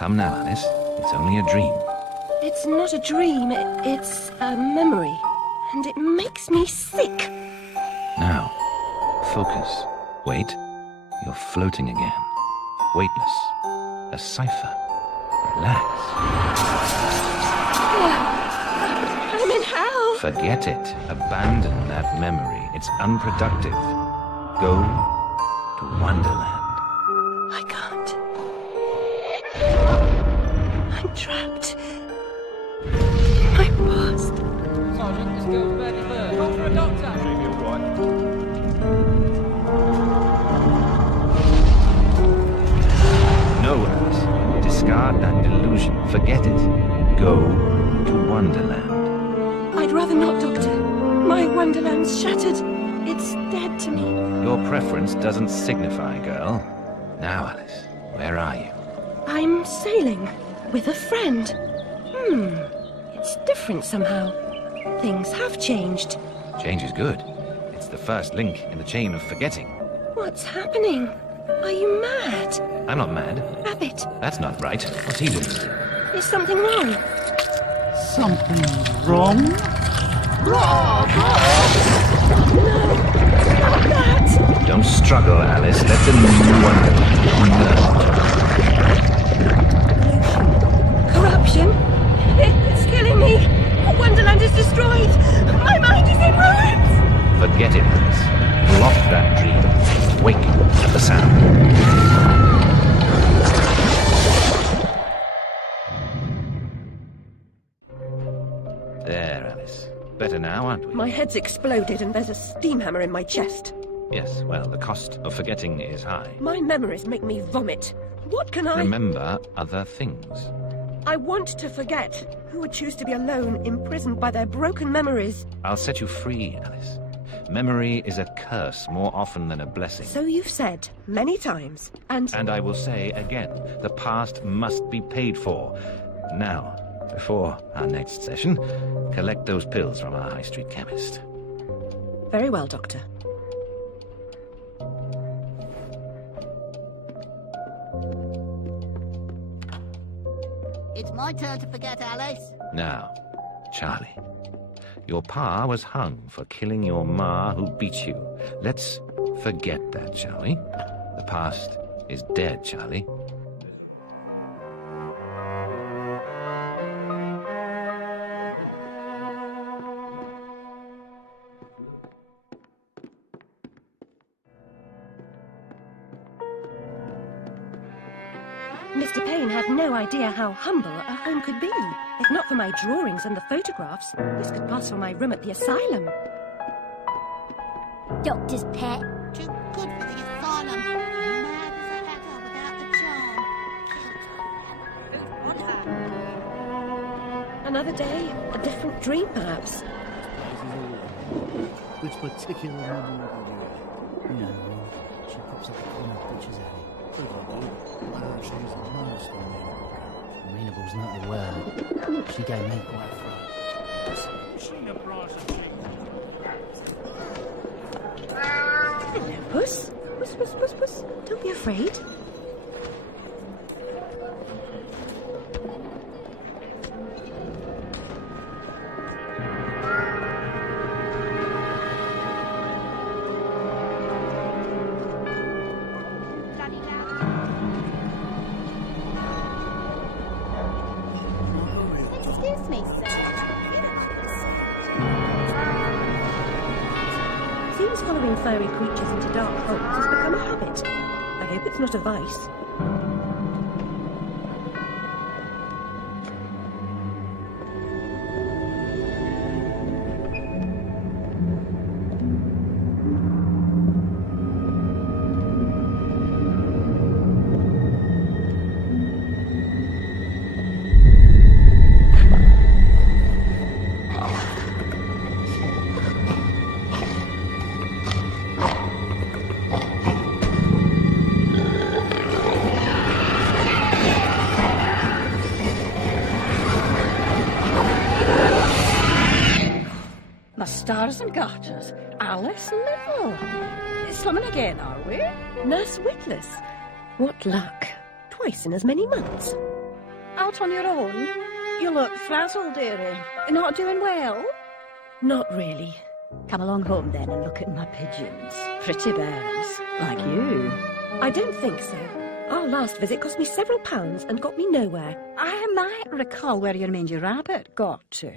Come now, Alice. It's only a dream. It's not a dream, it's a memory. And it makes me sick. Now, focus. Wait. You're floating again. Weightless. A cipher. Relax. I'm in hell. Forget it. Abandon that memory. It's unproductive. Go to Wonderland. I can't. I'm trapped. My past. Sergeant, this girl's badly burned. Call for a doctor. Maybe all right. No, Alice. Discard that delusion. Forget it. Go to Wonderland. I'd rather not, Doctor. My Wonderland's shattered. It's dead to me. Your preference doesn't signify, girl. Now, Alice, where are you? I'm sailing with a friend. It's different somehow. Things have changed. Change is good. It's the first link in the chain of forgetting. What's happening? Are you mad? I'm not mad. Rabbit, That's not right. What's he doing? is something wrong? Something's wrong? Not that! Don't struggle, Alice. Let the new Wonderland. Corruption? It's killing me! Wonderland is destroyed! My mind is in ruins! Forget it, Alice. Block that dream. Wake at the sound. There, Alice. Better now, aren't we? My head's exploded and there's a steam hammer in my chest. Yes, well, the cost of forgetting is high. My memories make me vomit. What can I... Remember other things. I want to forget. Who would choose to be alone, imprisoned by their broken memories? I'll set you free, Alice. Memory is a curse more often than a blessing. So you've said many times, and And I will say again, the past must be paid for. Now, before our next session, collect those pills from our high street chemist. very well, Doctor. It's my turn to forget, Alice. Now, Charlie, your pa was hung for killing your ma who beat you. Let's forget that, shall we? The past is dead, Charlie. Mr. Payne had no idea how humble a home could be. If not for my drawings and the photographs, this could pass for my room at the asylum. Doctor's pet. Too good for the asylum. Mad as a hatter without the charm. Another day, a different dream, perhaps. Which particular model would you wear? You know, she pops up the comic pictures at it. What do? One of the shows the most amenable's not the word. She gave me quite Hello, Puss. Puss, puss, puss, puss. Don't be afraid. Excuse me, sir. Seems following furry creatures into dark holes has become a habit. I hope it's not a vice. My stars and garters, Alice Little. Slumming again, are we? Nurse Witless. What luck. Twice in as many months. out on your own? You look frazzled, dearie. You're not doing well? Not really. Come along home then and look at my pigeons. Pretty birds, like you. I don't think so. Our last visit cost me several pounds and got me nowhere. I might recall where your mangy rabbit got to.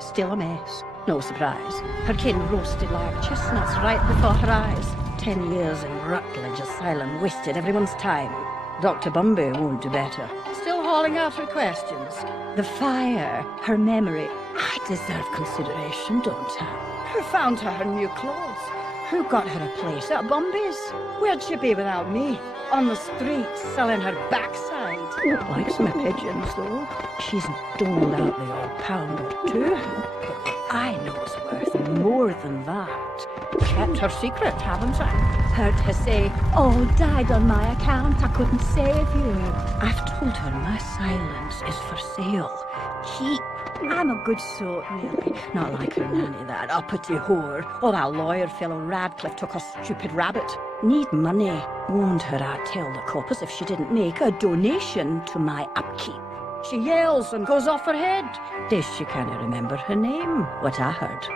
Still a mess. No surprise. Her kin roasted like chestnuts right before her eyes. 10 years in Rutledge Asylum wasted everyone's time. Dr. Bumby won't do better. Still hauling out her questions. The fire, her memory. I deserve consideration, don't I? Who found her new clothes? Who got her a place at Bumby's? Where'd she be without me? On the streets, selling her backside. Likes my pigeons, though. She's doled out the odd pound or two. But I know it's worth more than that. Kept her secret, haven't I? Heard her say, all died on my account, I couldn't save you. I've told her my silence is for sale. Keep. I'm a good sort, really. Not like her nanny, that uppity whore. Or that lawyer fellow Radcliffe took a stupid rabbit. Need money. Warned her I'd tell the coppers if she didn't make a donation to my upkeep. She yells and goes off her head. Guess she can't remember her name, what I heard.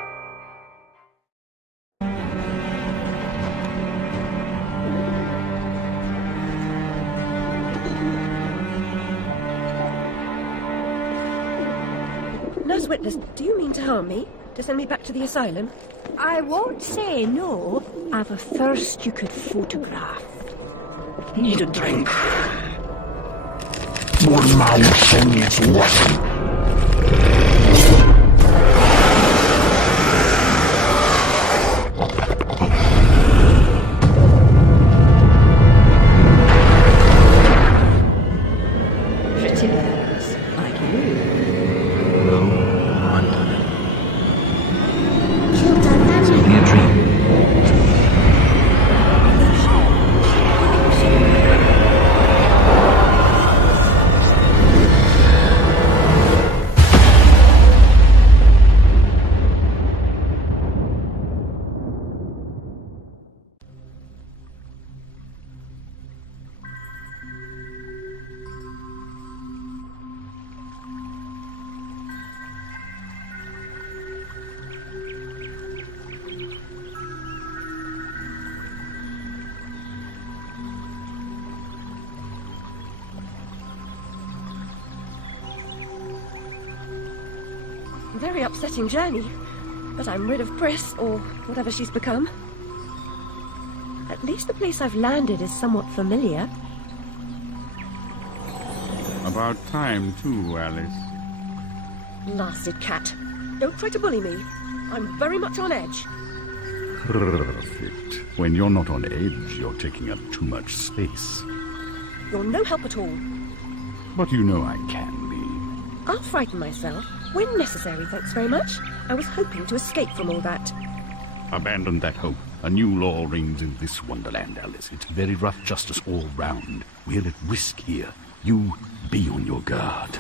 Nurse Witness, do you mean to harm me? To send me back to the asylum? I won't say no. I've a thirst you could photograph. Need a drink. Pretty birds, like you. It's only a dream. Very upsetting journey. But I'm rid of Pris, or whatever she's become. At least the place I've landed is somewhat familiar. About time, too, Alice. Blasted cat. Don't try to bully me. I'm very much on edge. Perfect. When you're not on edge, you're taking up too much space. You're no help at all. But you know I can be. I'll frighten myself when necessary, thanks very much. I was hoping to escape from all that. Abandon that hope. A new law reigns in this wonderland, Alice. It's very rough justice all round. We're at risk here. You be on your guard.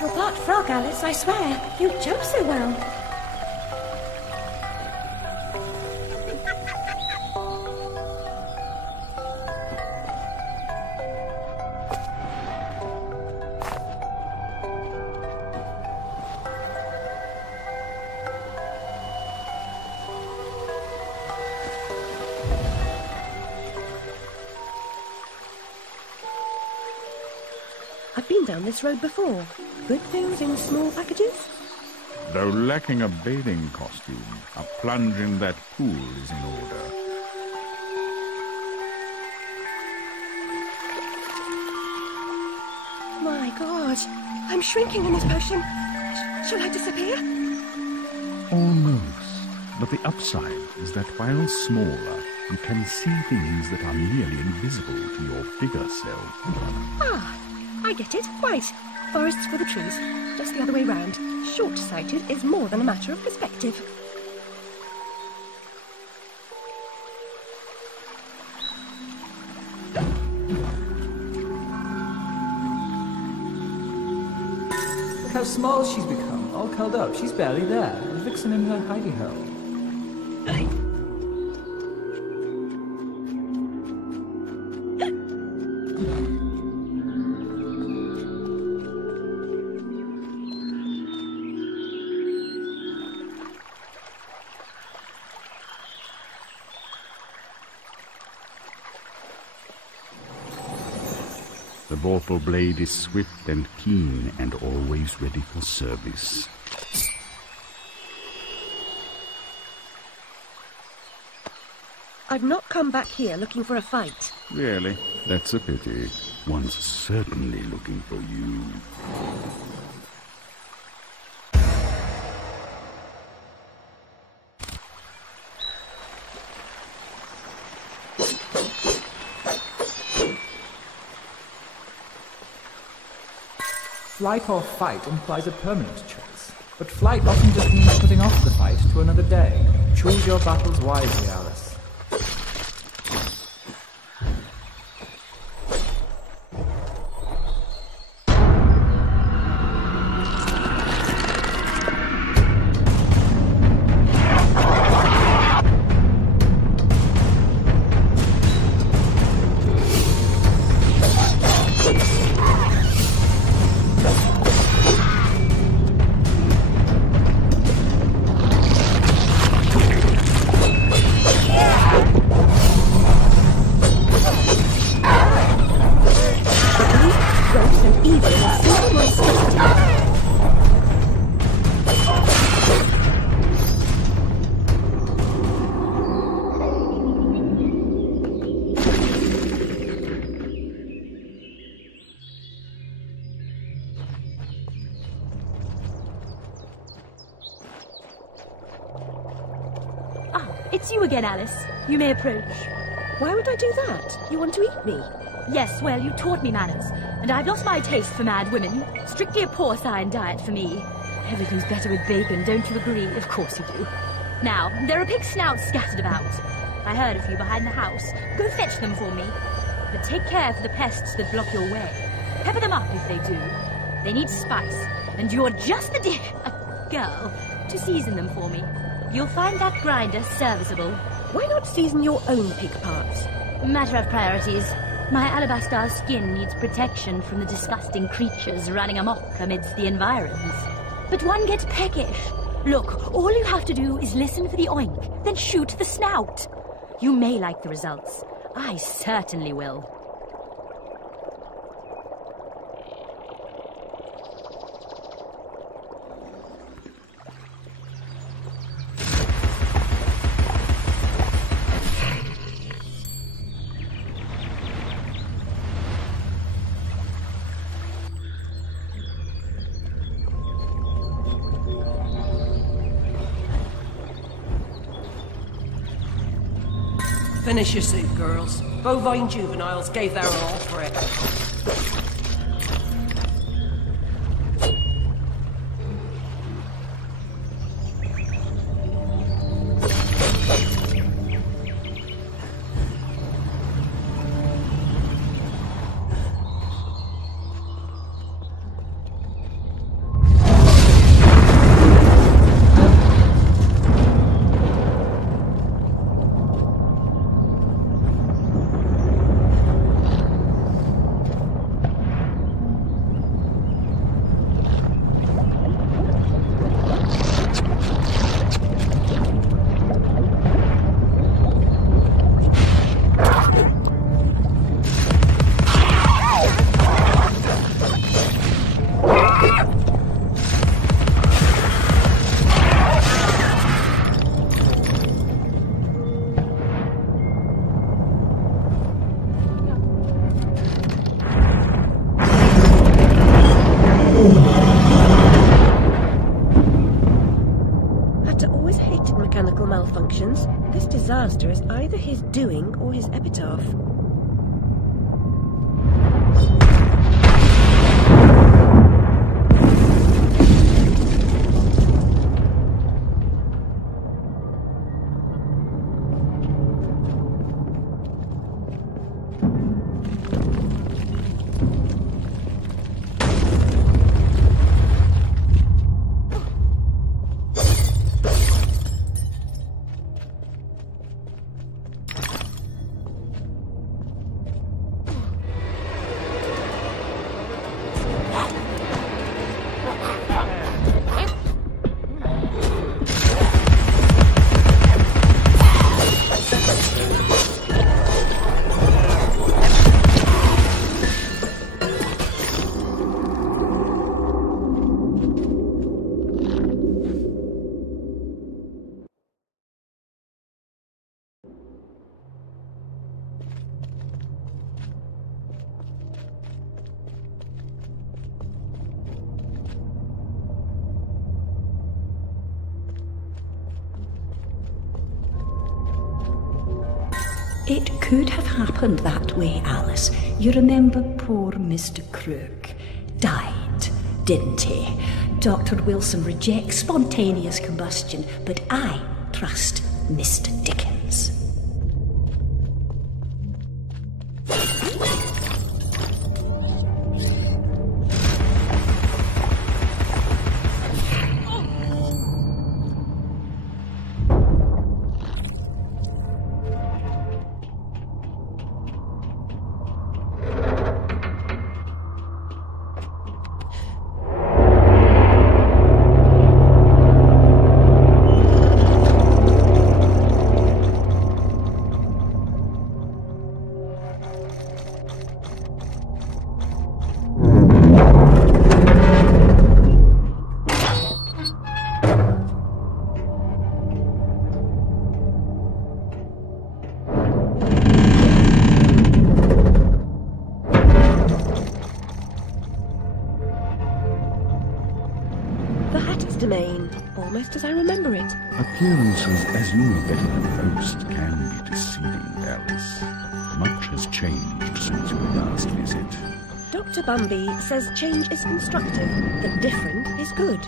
You're part frog, Alice, I swear. You jump so well. I've been down this road before. Good things in small packages? Though lacking a bathing costume, a plunge in that pool is in order. My God, I'm shrinking in this potion. Shall I disappear? Almost. But the upside is that while smaller, You can see things that are nearly invisible to your bigger self. Ah, I get it. Right. Forests for the trees. Just the other way round. Short-sighted is more than a matter of perspective. Look how small she's become, all curled up. She's barely there. A vixen in her hidey-hole. The Vorpal blade is swift and keen and always ready for service. I've not come back here looking for a fight. Really? That's a pity. One's certainly looking for you. Flight or fight implies a permanent choice, but flight often just means putting off the fight to another day. Choose your battles wisely, Alice. It's you again, Alice. You may approach. Why would I do that? You want to eat me? Yes, well, you taught me manners, and I've lost my taste for mad women. Strictly a porcine diet for me. Everything's better with bacon, don't you agree? Of course you do. Now, there are pig snouts scattered about. I heard a few behind the house. Go fetch them for me. But take care for the pests that block your way. Pepper them up if they do. They need spice, and you're just the girl to season them for me. You'll find that grinder serviceable. Why not season your own pig parts? Matter of priorities. My alabaster skin needs protection from the disgusting creatures running amok amidst the environs. But one gets peckish. Look, all you have to do is listen for the oink, then shoot the snout. You may like the results. I certainly will. Finish your soup, girls. Bovine juveniles gave their all for it. disaster is either his doing or his epitaph. It could have happened that way, Alice. You remember poor Mr. Crook died, didn't he? Dr. Wilson rejects spontaneous combustion, but I trust Mr. Dickens. Domain, almost as I remember it. Appearances, as you know better than most, can be deceiving, Alice. Much has changed since your last visit. Dr. Bumby says change is constructive, that different is good.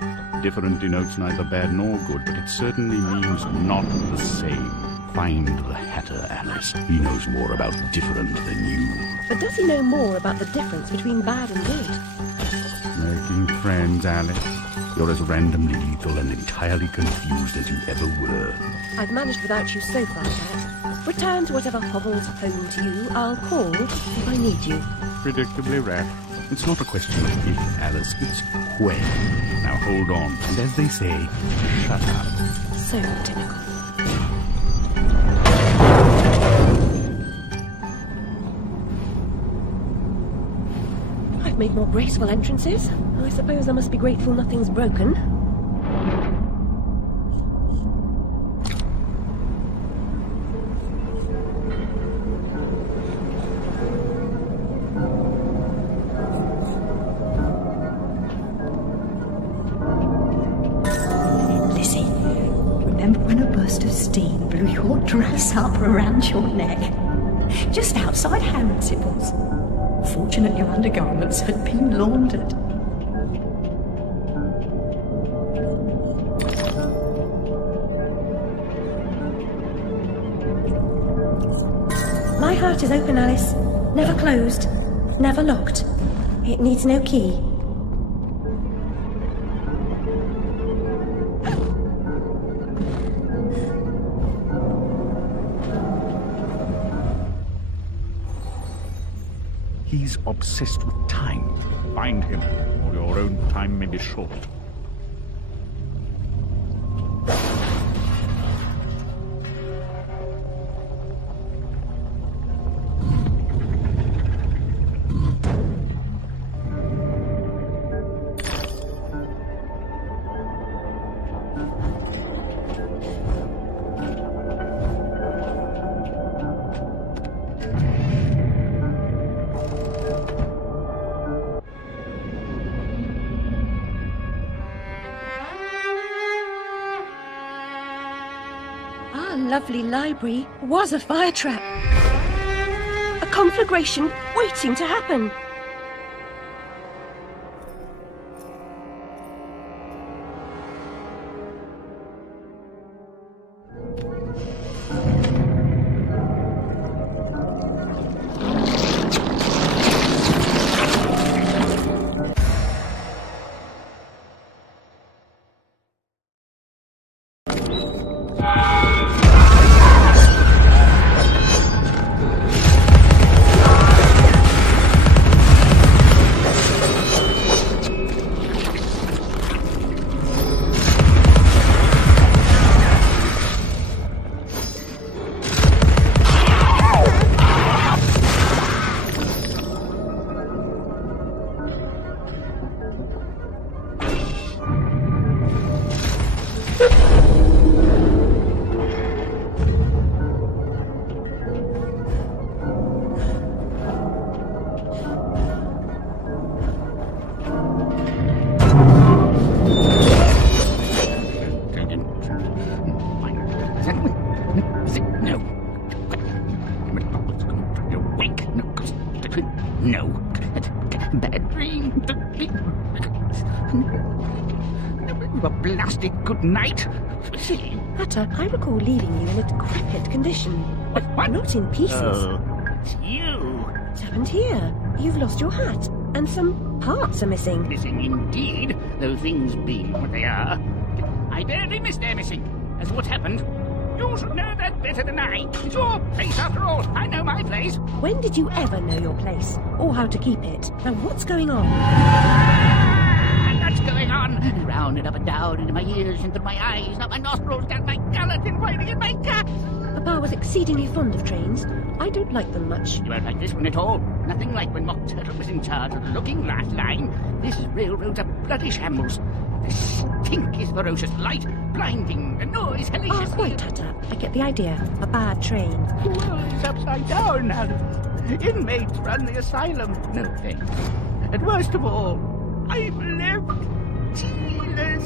Different denotes neither bad nor good, but it certainly means not the same. Find the Hatter, Alice. He knows more about different than you. But does he know more about the difference between bad and good? Making friends, Alice. You're as randomly lethal and entirely confused as you ever were. I've managed without you so far, Cat. Return to whatever hovels home to you. I'll call if I need you. Predictably rare. It's not a question of if, Alice, it's when. Now hold on, and as they say, shut up. So typical. I've made more graceful entrances. I suppose I must be grateful nothing's broken. Lizzie, remember when a burst of steam blew your dress up around your neck? Just outside Harrods it was. Fortunately, your undergarments had been laundered. My heart is open, Alice. Never closed. Never locked. It needs no key. He's obsessed with time. Find him, or your own time may be short. lovely library was a fire trap. A conflagration waiting to happen. No. Bad dream. A blasted good night. Hatter, I recall leaving you in a decrepit condition. What? Not in pieces. Oh, it's you. What's happened here? You've lost your hat, and some parts are missing. Missing indeed, though things being what they are. I barely missed their missing. As what happened, you should know that better than I. It's your place after all. I know my place. When did you ever know your place? Or how to keep it? Now what's going on? What's going on? Round and up and down, into my ears, and through my eyes, up my nostrils, down my gullet, and winding in my gut. Papa was exceedingly fond of trains. I don't like them much. You won't like this one at all. Nothing like when Mock Turtle was in charge of the looking glass line. This railroad's a bloody shambles. The stink is ferocious, light, blinding, the noise hellacious. Oh, quite, Hatter. I get the idea. A bad train. The world is upside down, Alice. Inmates run the asylum. No thanks. And worst of all, I've left Tealess.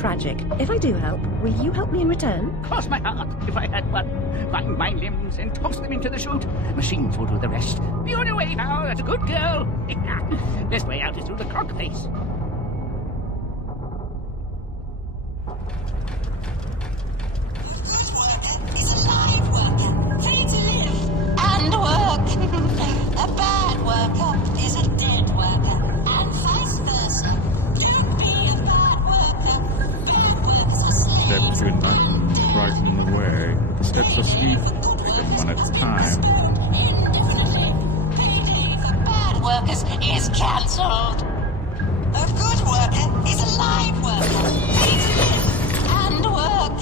Tragic. If I do help, will you help me in return? Cross my heart, if I had one. Bind my limbs and toss them into the chute. Machines will do the rest. Be on your way now, that's a good girl. Best way out is through the clock face. Is a live worker, free to live and work. A bad worker is a dead worker, and vice versa. Don't be a bad worker. Bad workers are slaves. Steps are not right in the way. The steps are steep. Take them one at a time. PD for bad workers is cancelled. A good worker is a live worker, free to live and work.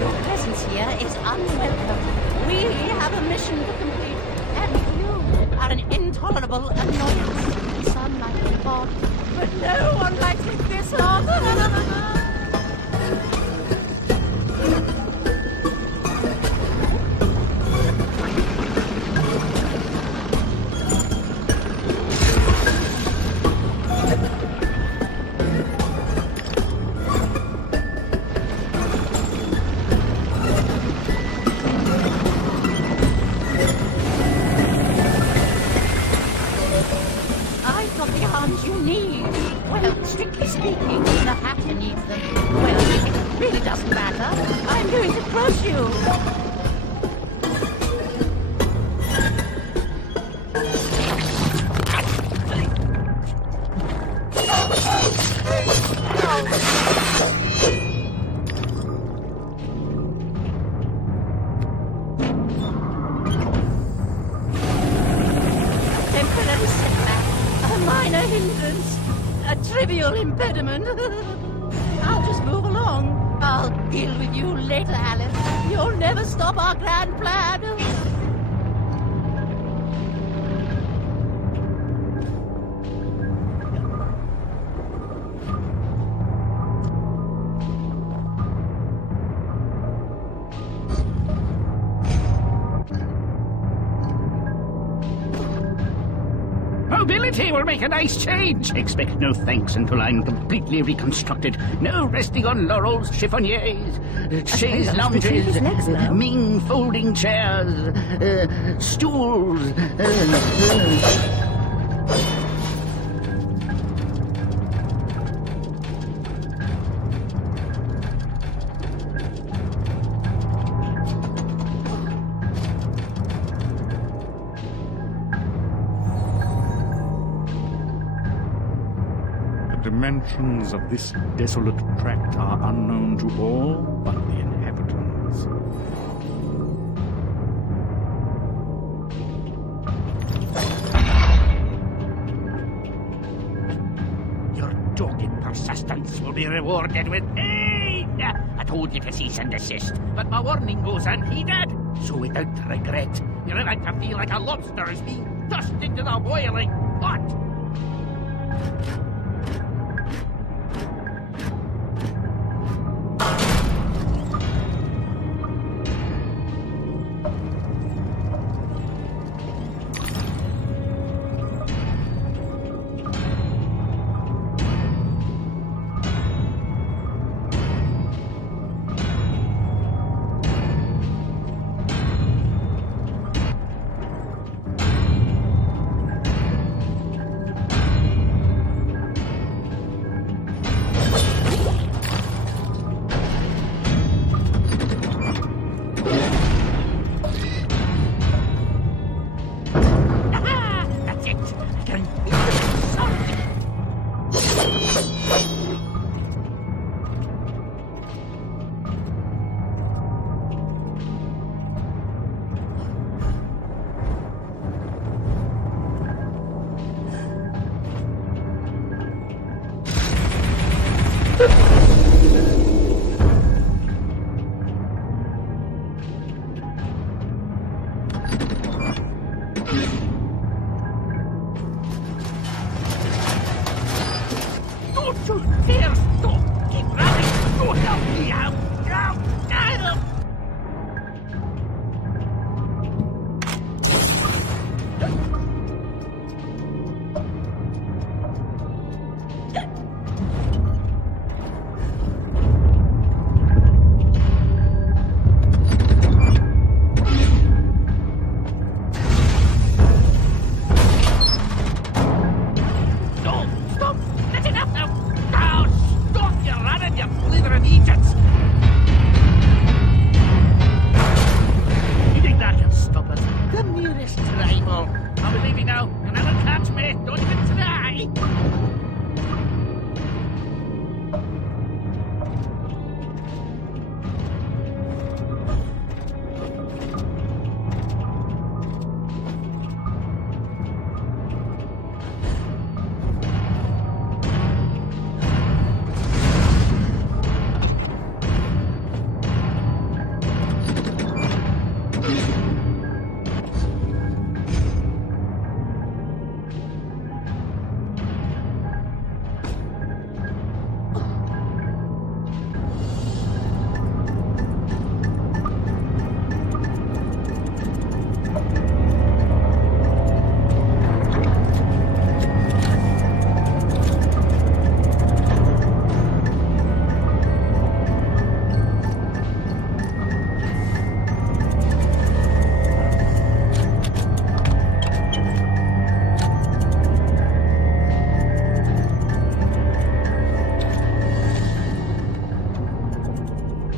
Your presence here is unwelcome. We have a mission to complete, and you are an intolerable annoyance. Some like it hot, but no one likes it this hot. I'll just move along. I'll deal with you later, Alice. You'll never stop our grand plan. Mobility will make a nice change. Expect no thanks until I'm completely reconstructed. No resting on laurels, chiffoniers, chaise lounges, Ming folding chairs, stools. The dimensions of this desolate tract are unknown to all but the inhabitants. Your dogged persistence will be rewarded with pain. I told you to cease and desist, but my warning goes unheeded. So without regret, you're about to feel like a lobster is being thrust into the boiling pot.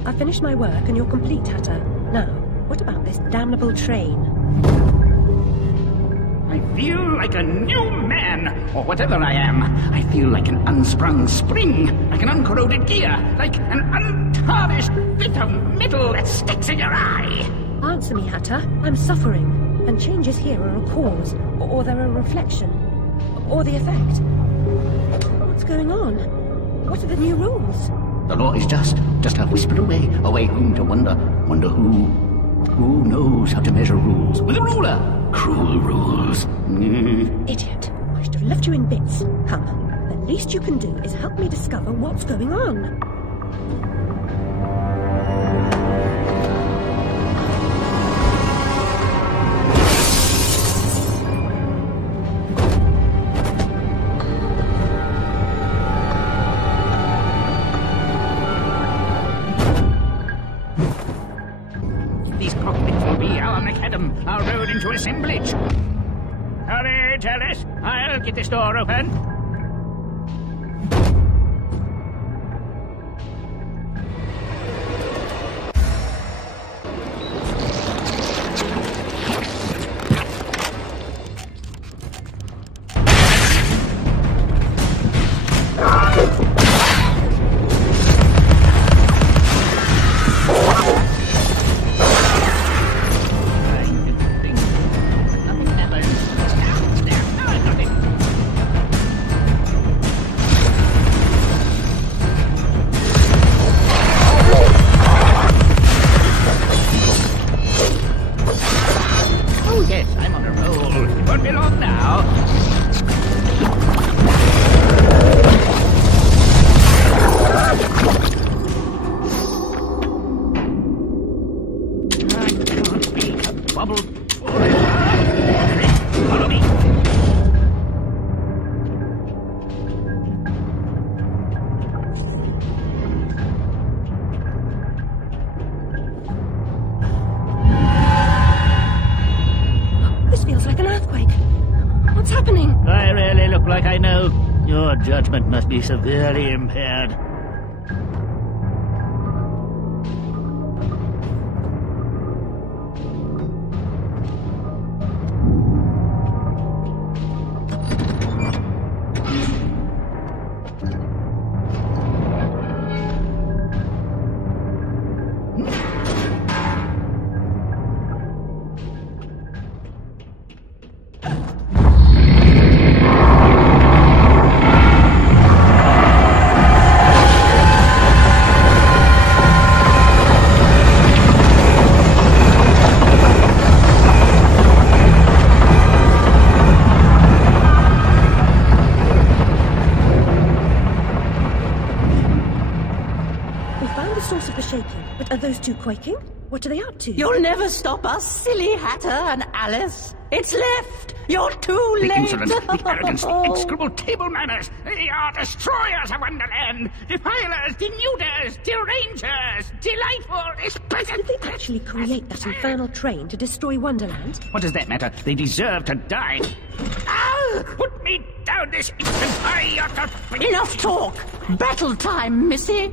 I've finished my work and you're complete, Hatter. Now, what about this damnable train? I feel like a new man, or whatever I am. I feel like an unsprung spring, like an uncorroded gear, like an untarnished bit of metal that sticks in your eye. Answer me, Hatter. I'm suffering, and changes here are a cause, or they're a reflection, or the effect. What's going on? What are the new rules? The law is just a whisper away whom to wonder who knows how to measure rules with a ruler. Cruel rules. Idiot. I should have left you in bits. Come, the least you can do is help me discover what's going on. are rode into assemblage. Hurry, Alice. I'll get this door open. Judgment must be severely impaired. Those two quaking? What are they up to? You'll never stop us, silly Hatter and Alice. It's left. You're too late. The insolence, the arrogance, the execrable table manners. They are destroyers of Wonderland. Defilers, denuders, derangers, delightful, exquisite. Did they actually create that infernal train to destroy Wonderland? What does that matter? They deserve to die. Ah! Put me down this instant. I ought to... Enough talk. Battle time, missy.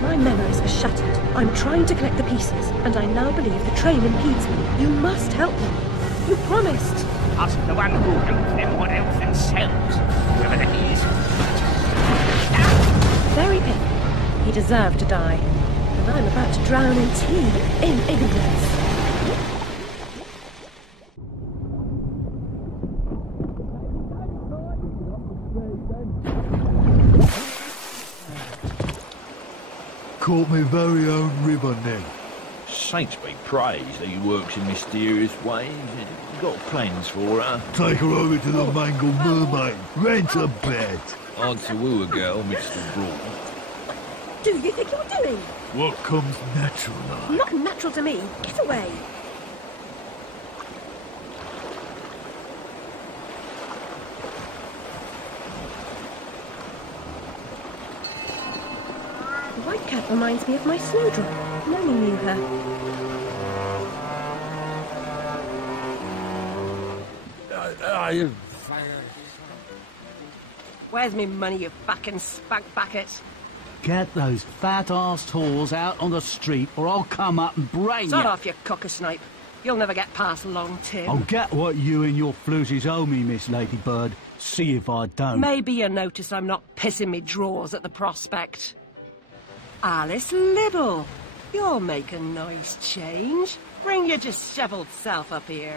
My memories are shattered. I'm trying to collect the pieces, and I now believe the train impedes me. You must help me. You promised. Ask the one who helped them or else themselves. Whoever that is. Very painful. He deserved to die. And I'm about to drown in tea, in ignorance. Caught me very own ribbon then. Saints be praised that he works in mysterious ways. You got plans for her? Take her over to the Mangled Mermaid. Rent a bed. Hard to woo a girl, Mr. Broughton. Do you think you're doing? What comes natural like? Not natural to me. Get away. The White Cat reminds me of my Snowdrop. Nanny knew her. Where's me money, you fucking spunk bucket? Get those fat-ass whores out on the street, or I'll come up and brain Sod you. off, you cocker-snipe. You'll never get past Long Tim. I'll get what you and your floozies owe me, Miss Ladybird. See if I don't. Maybe you notice I'm not pissing me drawers at the prospect. Alice Liddell, you'll make a nice change. Bring your dishevelled self up here.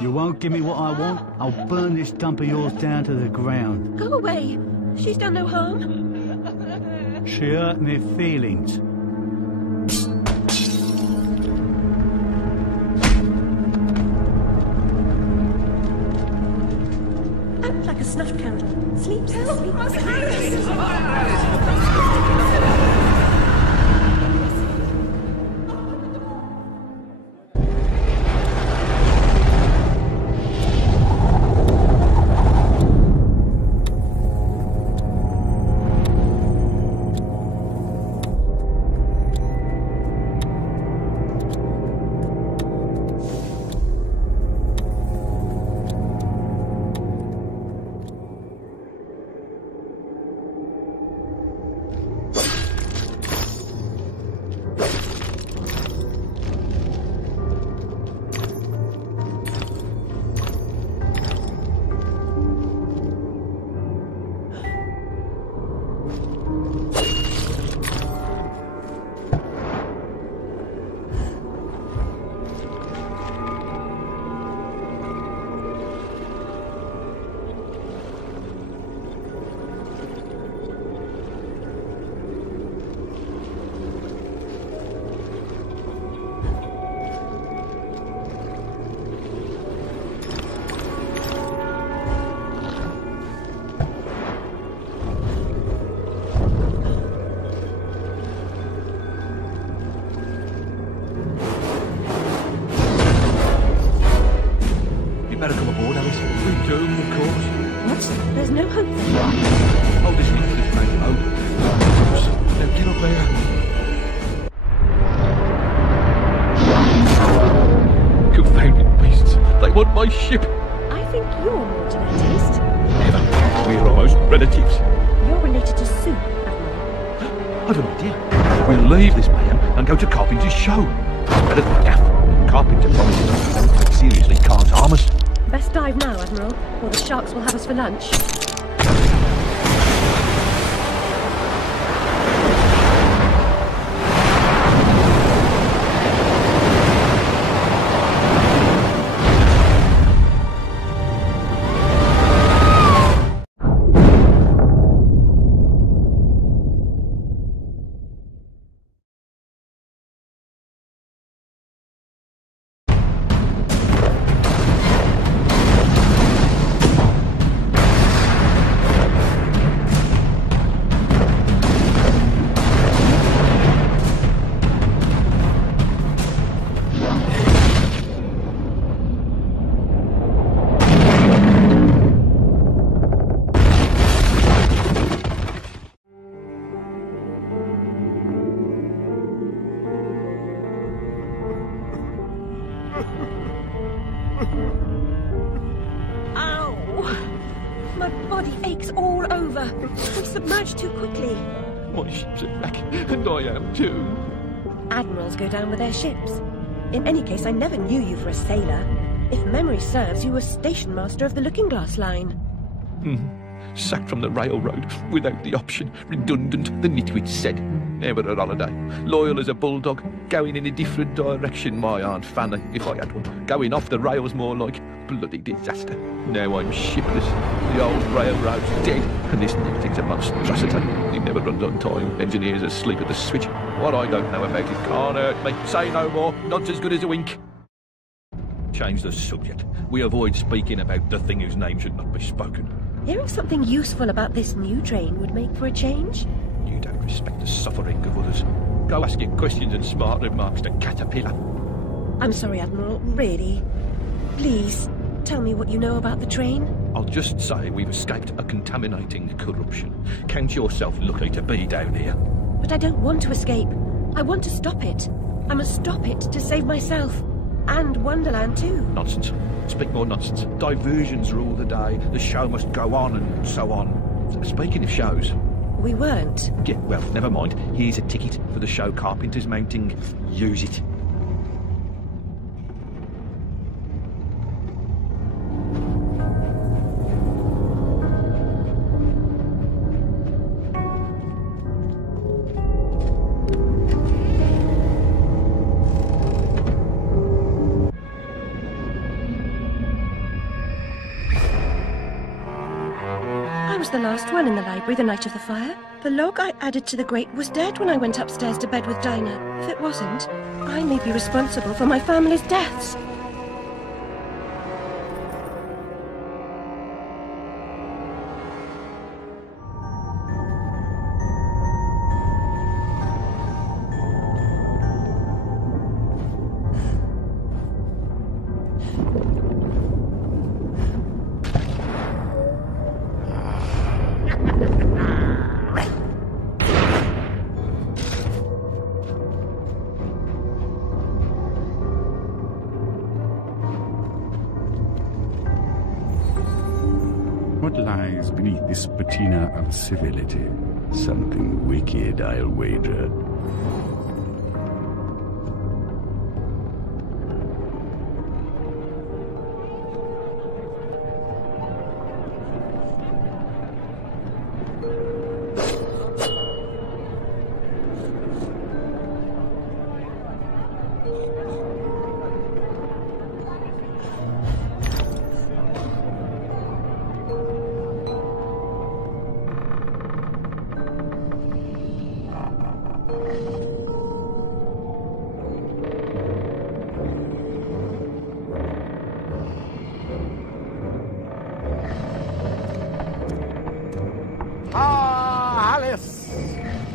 You won't give me what I want? I'll burn this dump of yours down to the ground. Go away. She's done no harm. She hurt me feelings. Out like a snuff candle. Sleep, sleep, better come aboard, Alice. We do, of course. What? There's no hope for you? Oh, this thing keeps making hope. Now get up there. Confounded beasts. They want my ship. I think you're more to their taste. Never. We're almost relatives. You're related to Sue, Admiral. I've an idea. We'll leave this mayhem and go to Carpenter's show. It's better than death. Carpenter promises us freedom, but seriously can't harm us. Best dive now, Admiral, or the sharks will have us for lunch. Too quickly. My ship's a wreck, and I am too. Admirals go down with their ships. In any case, I never knew you for a sailor. If memory serves, you were station master of the Looking Glass line. Sacked from the railroad without the option. Redundant, the nitwit said. Never a holiday. Loyal as a bulldog. Going in a different direction, my Aunt Fanny, if I had one. Going off the rails more like. Bloody disaster. Now I'm shipless. The old railroad's dead, and this new thing's a monstrosity. It never runs on time. Engineers asleep at the switch. What I don't know about it can't hurt me. Say no more. Not as good as a wink. Change the subject. We avoid speaking about the thing whose name should not be spoken. Hearing something useful about this new train would make for a change. You don't respect the suffering of others. Go ask your questions and smart remarks to Caterpillar. I'm sorry, Admiral, really. Please, tell me what you know about the train. I'll just say we've escaped a contaminating corruption. Count yourself lucky to be down here. But I don't want to escape. I want to stop it. I must stop it to save myself. And Wonderland too. Nonsense. Speak more nonsense. Diversions rule the day. The show must go on and so on. Speaking of shows... We weren't. Yeah, well, never mind. Here's a ticket for the show Carpenter's mounting. Use it. The last one in the library the night of the fire. The log I added to the grate was dead when I went upstairs to bed with Dinah. If it wasn't, I may be responsible for my family's deaths. What lies beneath this patina of civility? Something wicked, I'll wager.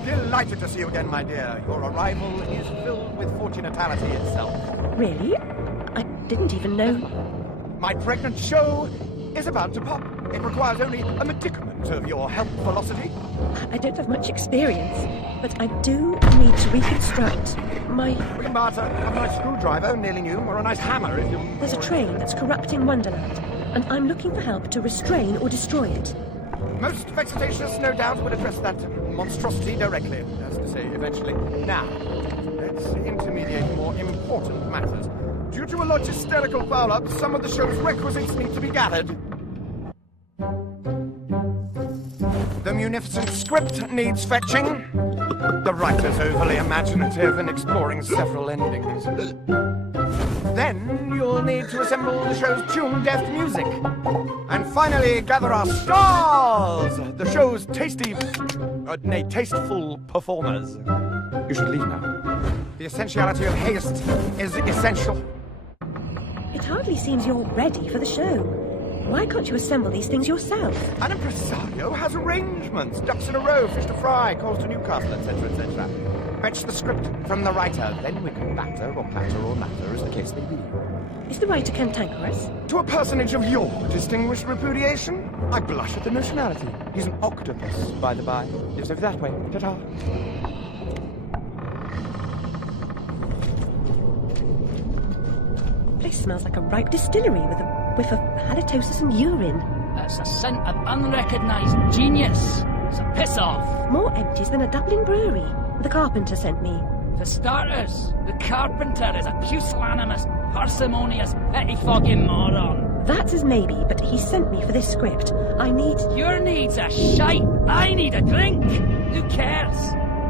Delighted to see you again, my dear. Your arrival is filled with fortunatality itself. Really? I didn't even know. My pregnant show is about to pop. It requires only a medicament of your health velocity. I don't have much experience, but I do need to reconstruct my... We can barter a nice screwdriver, nearly new, or a nice hammer if you... There's a train that's corrupting Wonderland, and I'm looking for help to restrain or destroy it. Most vexatious, no doubt, would address that monstrosity directly, as to say, eventually. Now, let's intermediate more important matters. Due to a logisterical foul-up, some of the show's requisites need to be gathered. The munificent script needs fetching. The writer's overly imaginative and exploring several endings. Then you'll need to assemble the show's tune-deaf music. And finally, gather our stars! The show's tasteful performers. You should leave now. The essentiality of haste is essential. It hardly seems you're ready for the show. Why can't you assemble these things yourself? An impresario has arrangements. Ducks in a row, fish to fry, calls to Newcastle, etc., etc. Fetch the script from the writer, then we can batter or patter or matter as the case may be. Is the writer cantankerous? To a personage of your distinguished repudiation, I blush at the nationality. He's an octopus, by the by. Lives over that way. Ta-ta. The place smells like a ripe distillery with a whiff of halitosis and urine. That's a scent of unrecognised genius. It's a piss-off. More empties than a Dublin brewery. The carpenter sent me. For starters, the carpenter is a pusillanimous, parsimonious, pettifogging moron. That's as maybe, but he sent me for this script. I need... Your needs are shite. I need a drink. Who cares?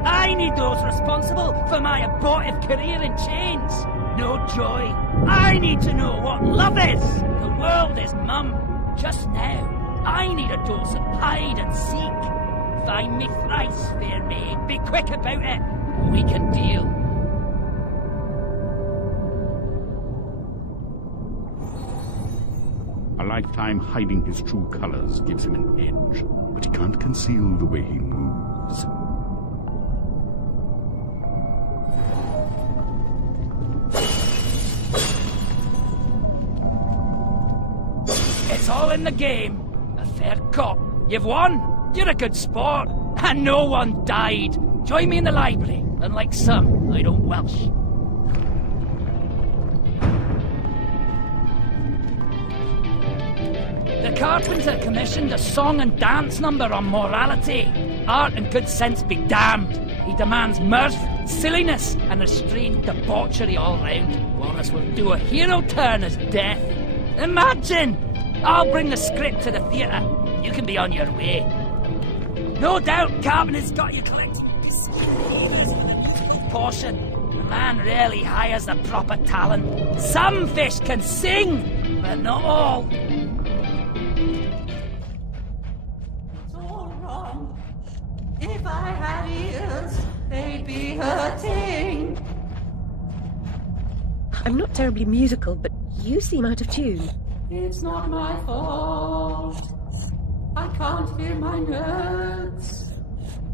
I need those responsible for my abortive career in chains. No joy. I need to know what love is. The world is mum. Just now, I need a dose of hide and seek. Find me thrice, fair maid. Be quick about it. We can deal. A lifetime hiding his true colors gives him an edge, but he can't conceal the way he moves. It's all in the game. A fair cop. You've won. You're a good sport. And no one died. Join me in the library. Unlike some, I don't Welsh. The carpenter commissioned a song and dance number on morality. Art and good sense be damned. He demands mirth, silliness, and restrained debauchery all round. Wallace will do a hero turn as death. Imagine! I'll bring the script to the theatre. You can be on your way. No doubt Carpenter's got you collecting favours for the musical portion. The man really hires the proper talent. Some fish can sing, but not all. It's all wrong. If I had ears, they'd be hurting. I'm not terribly musical, but you seem out of tune. It's not my fault. I can't hear my notes.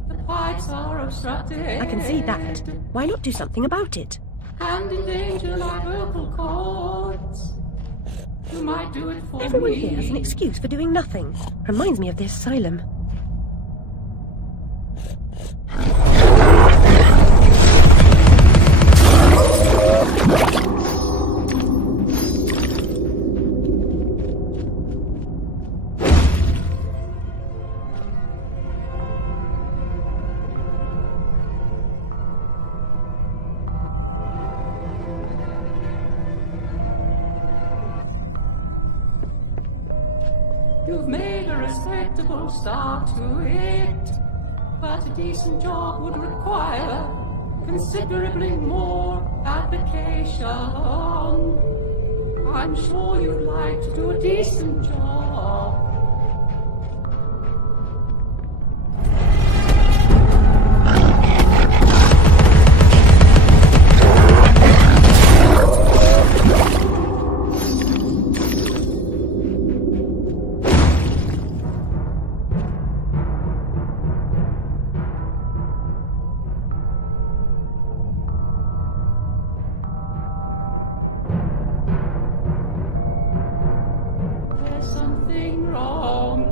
The pipes are obstructed. I can see that. Why not do something about it? And endanger my vocal cords. You might do it for Everyone me. here has an excuse for doing nothing. Reminds me of the asylum. You've made a respectable start to it, but a decent job would require considerably more application. I'm sure you'd like to do a decent job. There's something wrong.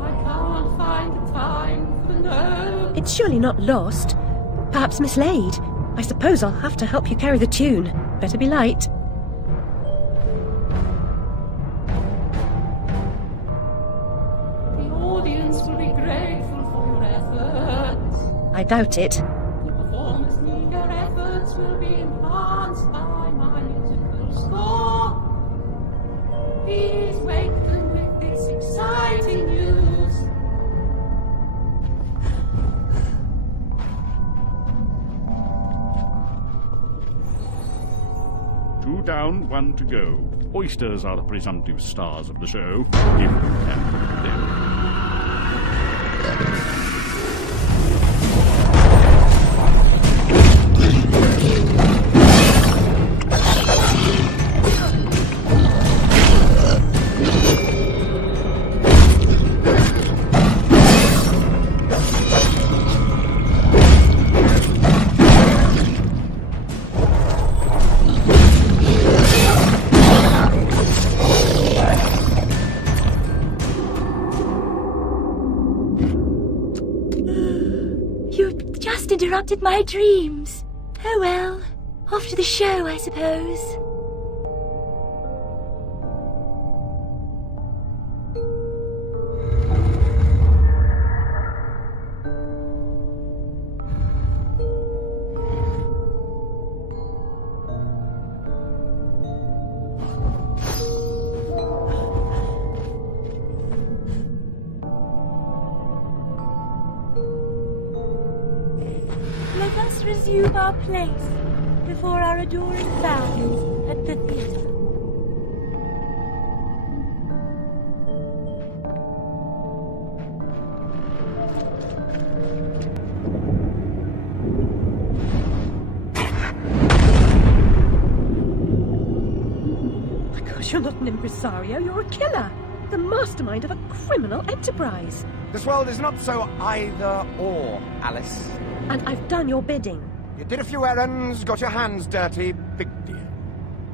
I can't find the time for the note. It's surely not lost. Perhaps mislaid. I suppose I'll have to help you carry the tune. Better be light. The audience will be grateful for your efforts. I doubt it. The performers need your efforts will be enhanced by my musical score. Please wake them with this exciting news. Two down, one to go. Oysters are the presumptive stars of the show. Give them. You've just interrupted my dreams. Oh well, off to the show, I suppose. Let us resume our place before our adoring fans at the theatre. My gosh, you're not an impresario, you're a killer. The mastermind of a criminal enterprise. This world is not so either-or, Alice. And I've done your bidding. You did a few errands, got your hands dirty, big deal.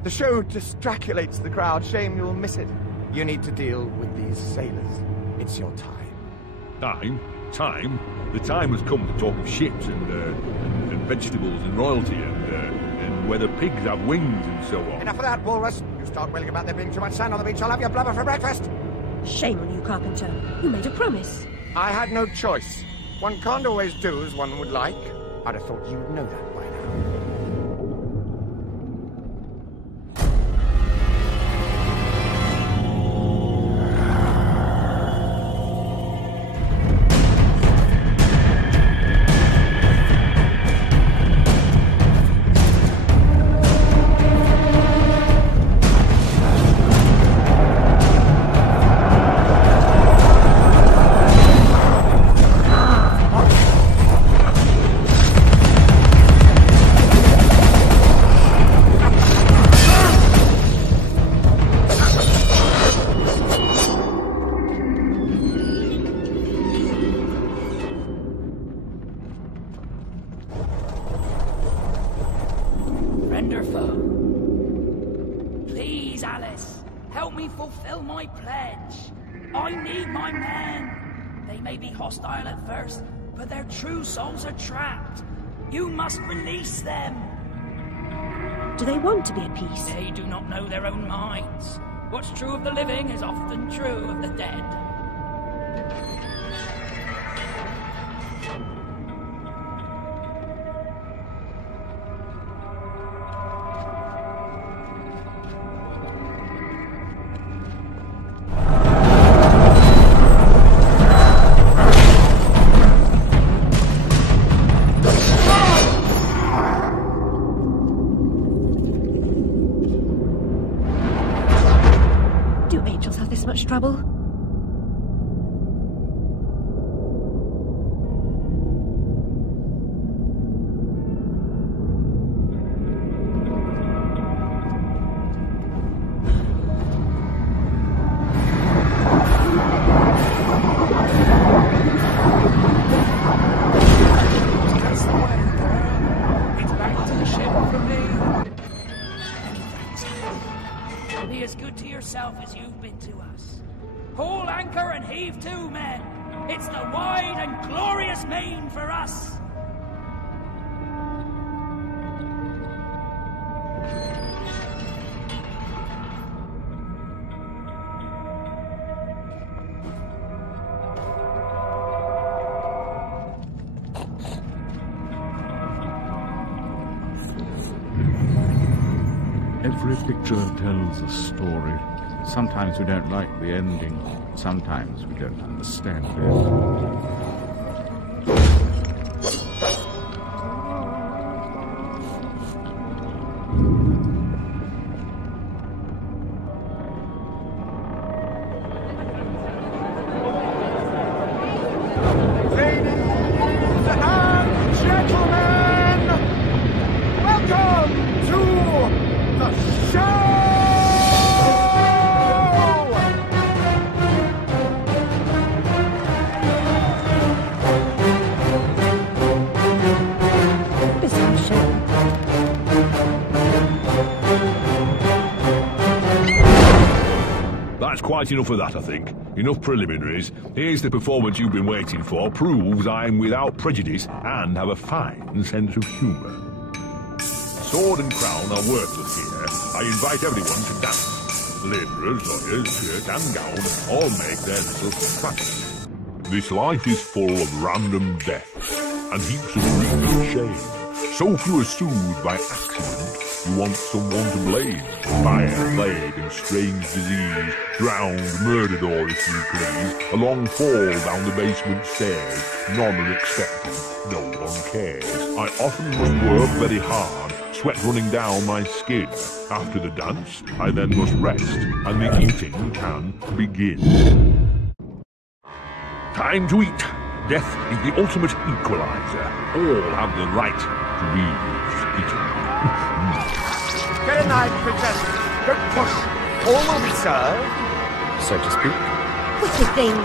The show distraculates the crowd, shame you'll miss it. You need to deal with these sailors. It's your time. Time? Time? The time has come to talk of ships and vegetables and royalty and whether pigs have wings and so on. Enough of that, Walrus. You start wailing about there being too much sand on the beach, I'll have your blubber for breakfast. Shame on you, Carpenter. You made a promise. I had no choice. One can't always do as one would like. I'd have thought you'd know that by now. Please, Alice, help me fulfill my pledge. I need my men. They may be hostile at first, but their true souls are trapped. You must release them. Do they want to be at peace? They do not know their own minds. What's true of the living is often true of the dead. Much trouble? Be as good to yourself as you've been to us. Haul anchor and heave to, men. It's the wide and glorious main for us. Every picture tells a story. Sometimes we don't like the ending. Sometimes we don't understand it. That's quite enough of that, I think. Enough preliminaries. Here's the performance you've been waiting for. Proves I'm without prejudice and have a fine sense of humour. Sword and crown are worthless here. I invite everyone to dance. Labourers, lawyers, shirt and gown all make their little practice. This life is full of random deaths and heaps of grief and shame. So few are soothed by accident, you want someone to blame. Fire, plague, and strange disease, drowned, murdered, or, if you please, a long fall down the basement stairs. None are expected, no one cares. I often must work very hard, sweat running down my skin. After the dance, I then must rest, and the eating can begin. Time to eat. Death is the ultimate equalizer. All have the right to be eaten. Get in line, princess. Don't push. All will be served. So to speak. Wicked thing.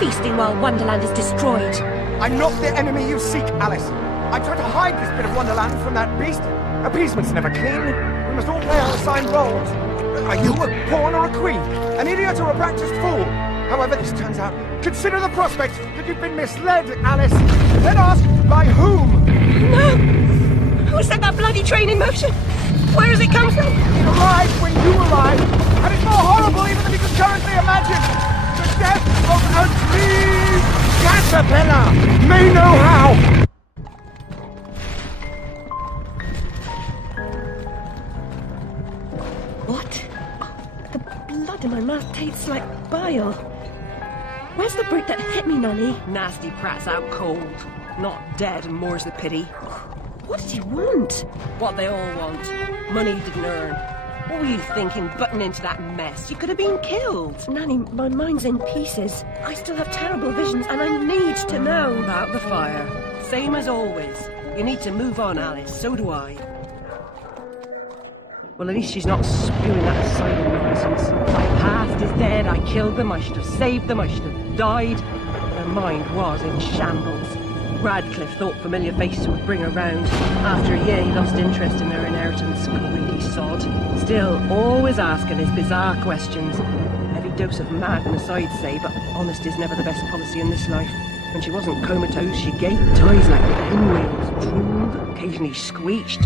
Feasting while Wonderland is destroyed. I'm not the enemy you seek, Alice. I tried to hide this bit of Wonderland from that beast. Appeasement's never clean. We must all play our assigned roles. Are you a pawn or a queen? An idiot or a practiced fool? However this turns out, consider the prospect that you've been misled, Alice. Then ask by whom? No! train in motion? Where does it come from? It arrived when you arrived, and it's more horrible even than you can currently imagine. The death of a dream caterpillar may know how. What? Oh, the blood in my mouth tastes like bile. Where's the brute that hit me, Nanny? Nasty prat's out cold. Not dead, and more's the pity. What did he want? What they all want. Money he didn't earn. What were you thinking, butting into that mess? You could have been killed. Nanny, my mind's in pieces. I still have terrible visions, and I need to know. About the fire. Same as always. You need to move on, Alice. So do I. Well, at least she's not spewing that asylum nonsense. My past is dead. I killed them. I should have saved them. I should have died. Her mind was in shambles. Radcliffe thought familiar faces would bring her round. After a year, he lost interest in her inheritance. Greedy sod. Still, always asking his bizarre questions. Heavy dose of madness, I'd say, but honesty's never the best policy in this life. When she wasn't comatose, she gaped, eyes like pinwheels, drooled, occasionally screeched.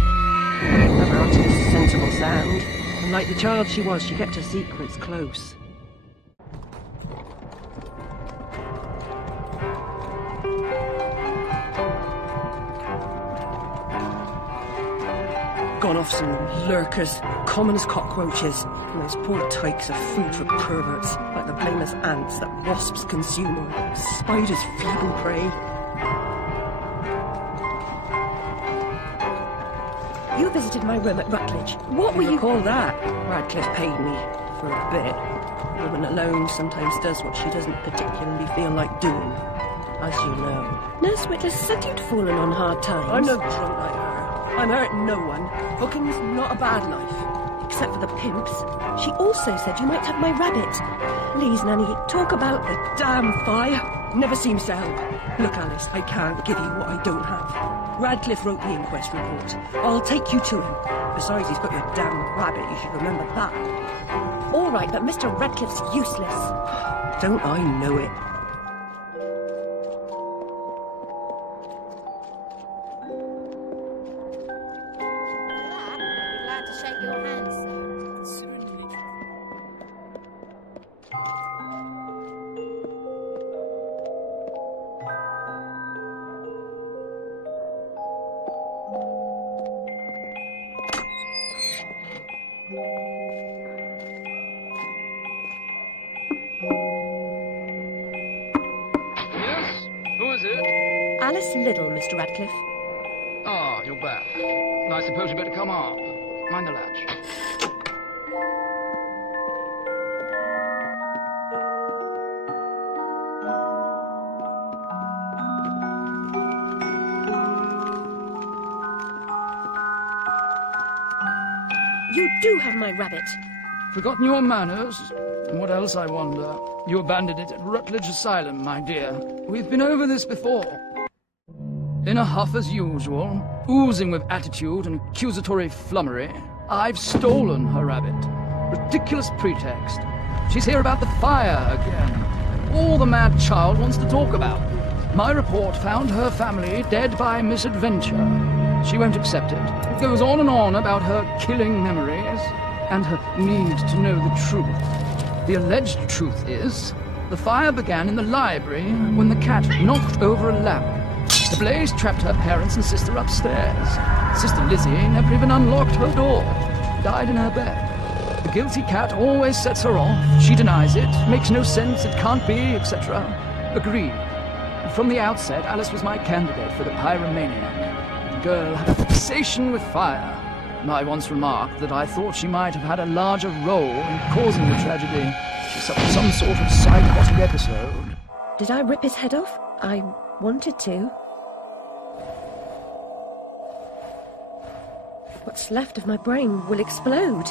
Never uttered a sensible sound. And like the child she was, she kept her secrets close. Gone off some lurkers, common as cockroaches, and those poor tykes are food for perverts, like the blameless ants that wasps consume or spiders feeble prey. You visited my room at Rutledge. What were you... Recall that? Radcliffe paid me for a bit. A woman alone sometimes does what she doesn't particularly feel like doing, as you know. Nurse Whitler said you'd fallen on hard times. I'm no drunk like her. I'm hurting no one. Hooking's not a bad life. Except for the pimps. She also said you might have my rabbit. Please, Nanny, talk about the damn fire. Never seems to help. Look, Alice, I can't give you what I don't have. Radcliffe wrote the inquest report. I'll take you to him. Besides, he's got your damn rabbit. You should remember that. All right, but Mr. Radcliffe's useless. Don't I know it? Alice Liddell, Mr. Radcliffe. Ah, you're back. I suppose you better come up. Mind the latch. You do have my rabbit. Forgotten your manners? What else, I wonder? You abandoned it at Rutledge Asylum, my dear. We've been over this before. In a huff as usual, oozing with attitude and accusatory flummery, I've stolen her rabbit. Ridiculous pretext. She's here about the fire again. All the mad child wants to talk about. My report found her family dead by misadventure. She won't accept it. It goes on and on about her killing memories and her need to know the truth. The alleged truth is, the fire began in the library when the cat knocked over a lamp. The blaze trapped her parents and sister upstairs. Sister Lizzie never even unlocked her door. Died in her bed. The guilty cat always sets her off. She denies it, makes no sense, it can't be, etc. Agreed. From the outset, Alice was my candidate for the pyromaniac. The girl had a fixation with fire. I once remarked that I thought she might have had a larger role in causing the tragedy. She suffered some sort of psychotic episode. Did I rip his head off? I wanted to. What's left of my brain will explode.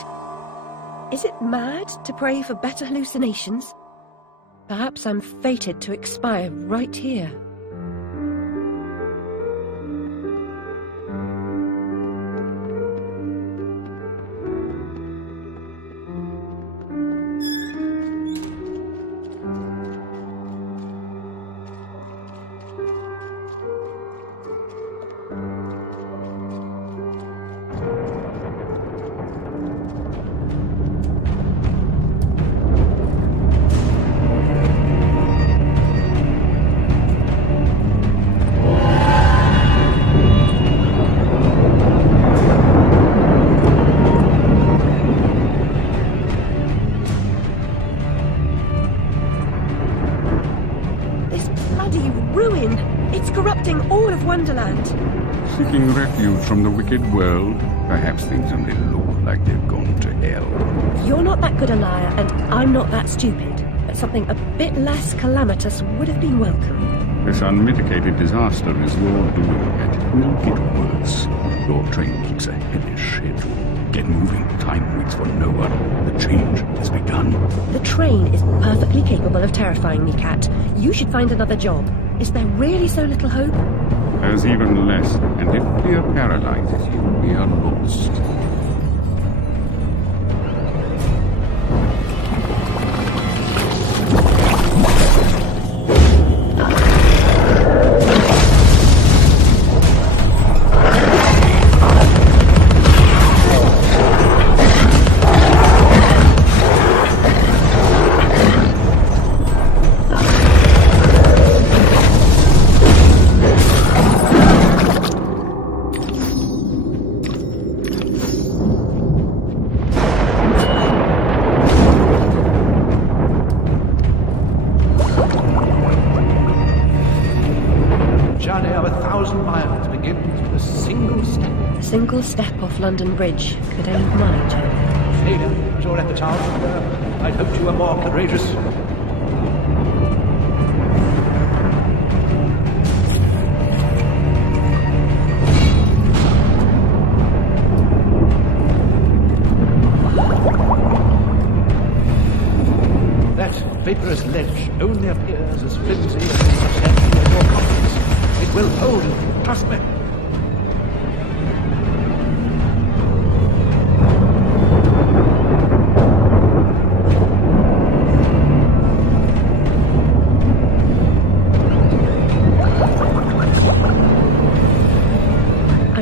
Is it mad to pray for better hallucinations? Perhaps I'm fated to expire right here. from the wicked world, perhaps things only look like they've gone to hell. You're not that good a liar, and I'm not that stupid. But something a bit less calamitous would have been welcome. This unmitigated disaster is your doing, and it will get worse. Your train keeps a hellish schedule. Get moving. Time waits for no one. The change has begun. The train is perfectly capable of terrifying me, Cat. You should find another job. Is there really so little hope? There's even less, and if fear paralyzes you, we are lost. Single step off London Bridge could end my journey. Failure was your epitaph. I'd hoped you were more courageous. That vaporous ledge only appears as flimsy as the certainty of your confidence. It will hold you, trust me.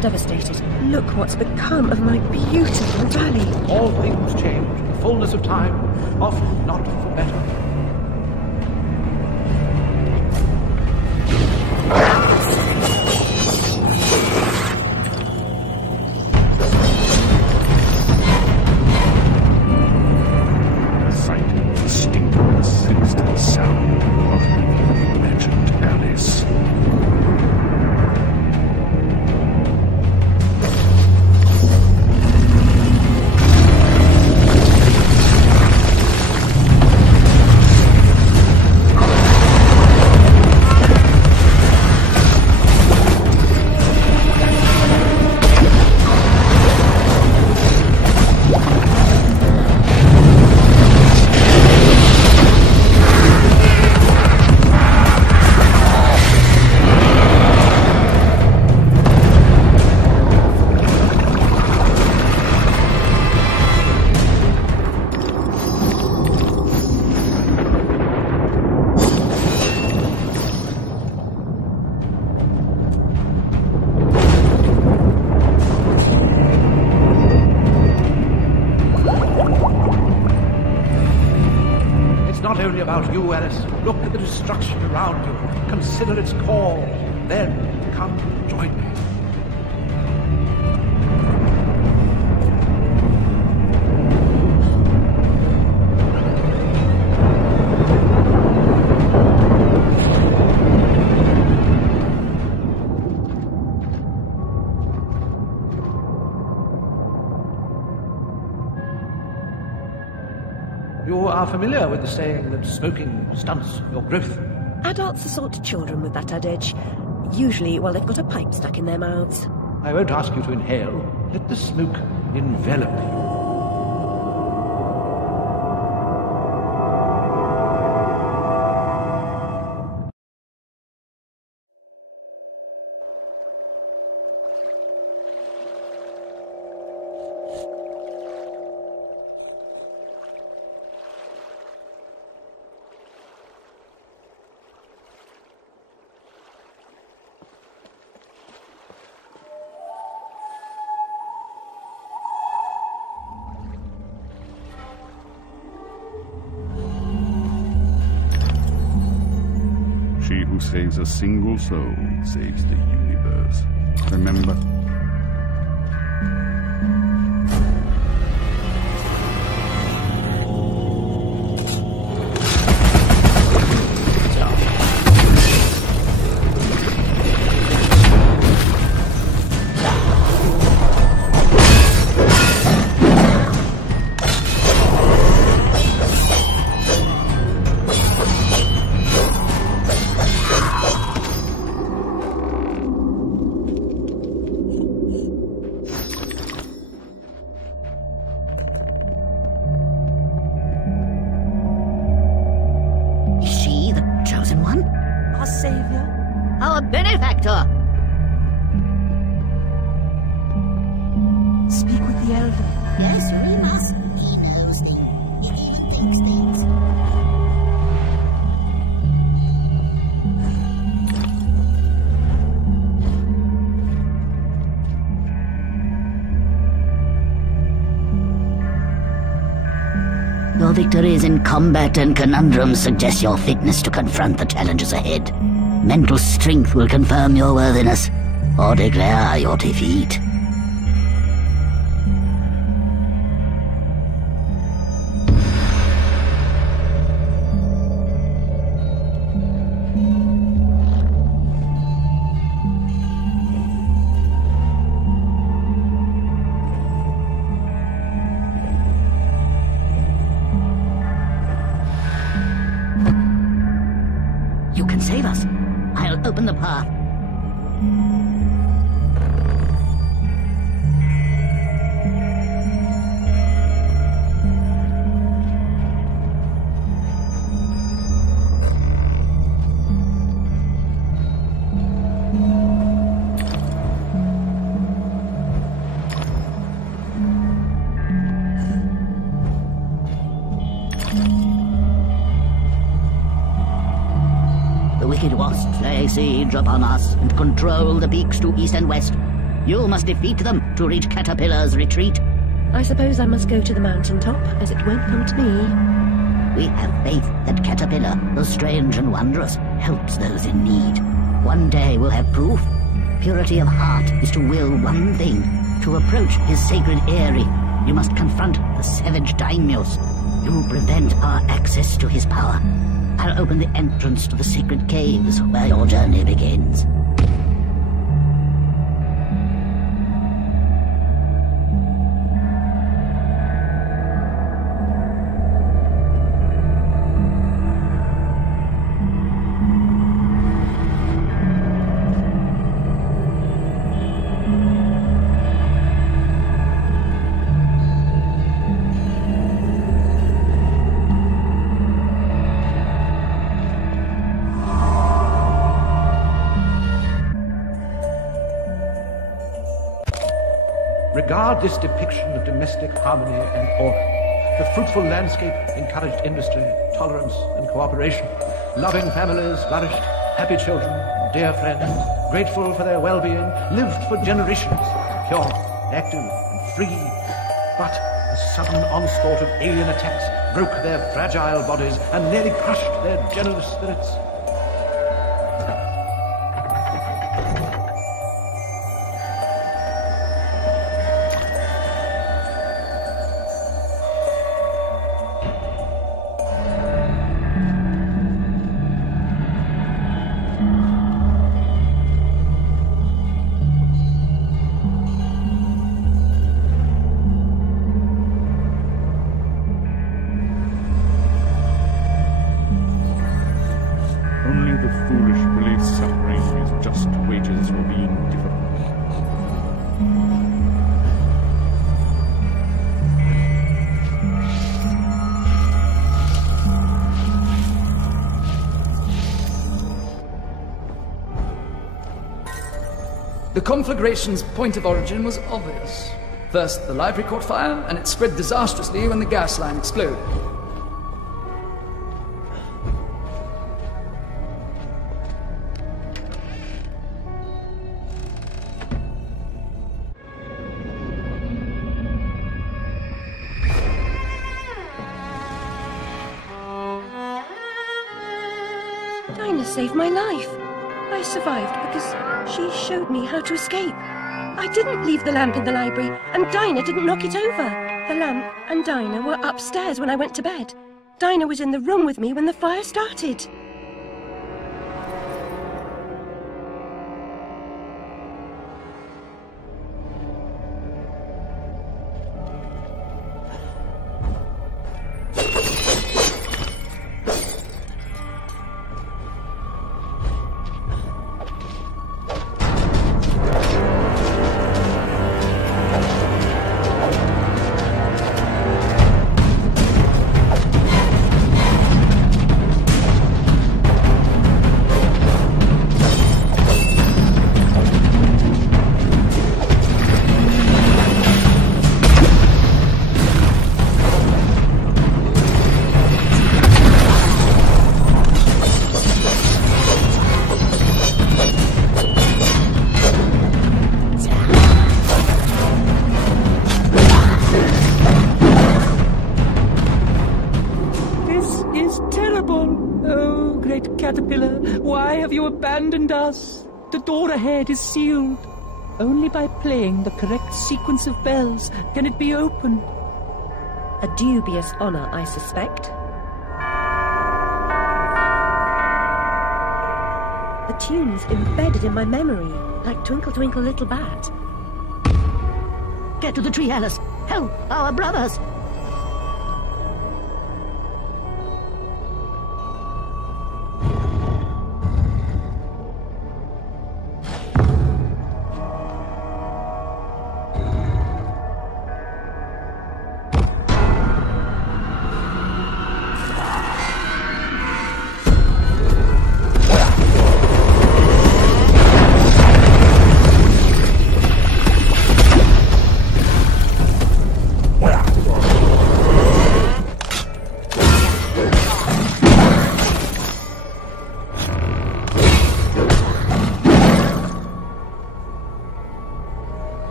Devastated. Look what's become of my beautiful valley. All things change in the fullness of time, often not for better. The sight, the stink, the sinister sound of an imagined Alice. Not only about you, Alice. Look at the destruction around you. Consider its call. Then come join me. You are familiar with the saying that smoking stunts your growth. Adults assault children with that adage. Usually while they've got a pipe stuck in their mouths. I won't ask you to inhale. Let the smoke envelop you. She who saves a single soul saves the universe. Remember? Speak with the elder. Yes, we must. He knows things. He thinks things. Your victories in combat and conundrums suggest your fitness to confront the challenges ahead. Mental strength will confirm your worthiness, or declare your defeat. You can save us. I'll open the path. The wicked wasps lay siege upon us and control the peaks to east and west. You must defeat them to reach Caterpillar's retreat. I suppose I must go to the mountaintop, as it won't come to me. We have faith that Caterpillar, though strange and wondrous, helps those in need. One day we'll have proof. Purity of heart is to will one thing, to approach his sacred eyrie. You must confront the savage daimyos. You prevent our access to his power. I'll open the entrance to the secret caves where your journey begins. Regard this depiction of domestic harmony and order. The fruitful landscape encouraged industry, tolerance, and cooperation. Loving families flourished, happy children, dear friends, grateful for their well-being, lived for generations, pure, active, and free. But the sudden onslaught of alien attacks broke their fragile bodies and nearly crushed their generous spirits. Only the foolish believe suffering is just wages for being difficult. The conflagration's point of origin was obvious. First, the library caught fire, and it spread disastrously when the gas line exploded. Dinah saved my life. I survived because she showed me how to escape. I didn't leave the lamp in the library, and Dinah didn't knock it over. The lamp and Dinah were upstairs when I went to bed. Dinah was in the room with me when the fire started. abandoned us. The door ahead is sealed. Only by playing the correct sequence of bells can it be opened. A dubious honor, I suspect. The tune's embedded in my memory, like Twinkle Twinkle Little Bat. Get to the tree, Alice. Help our brothers.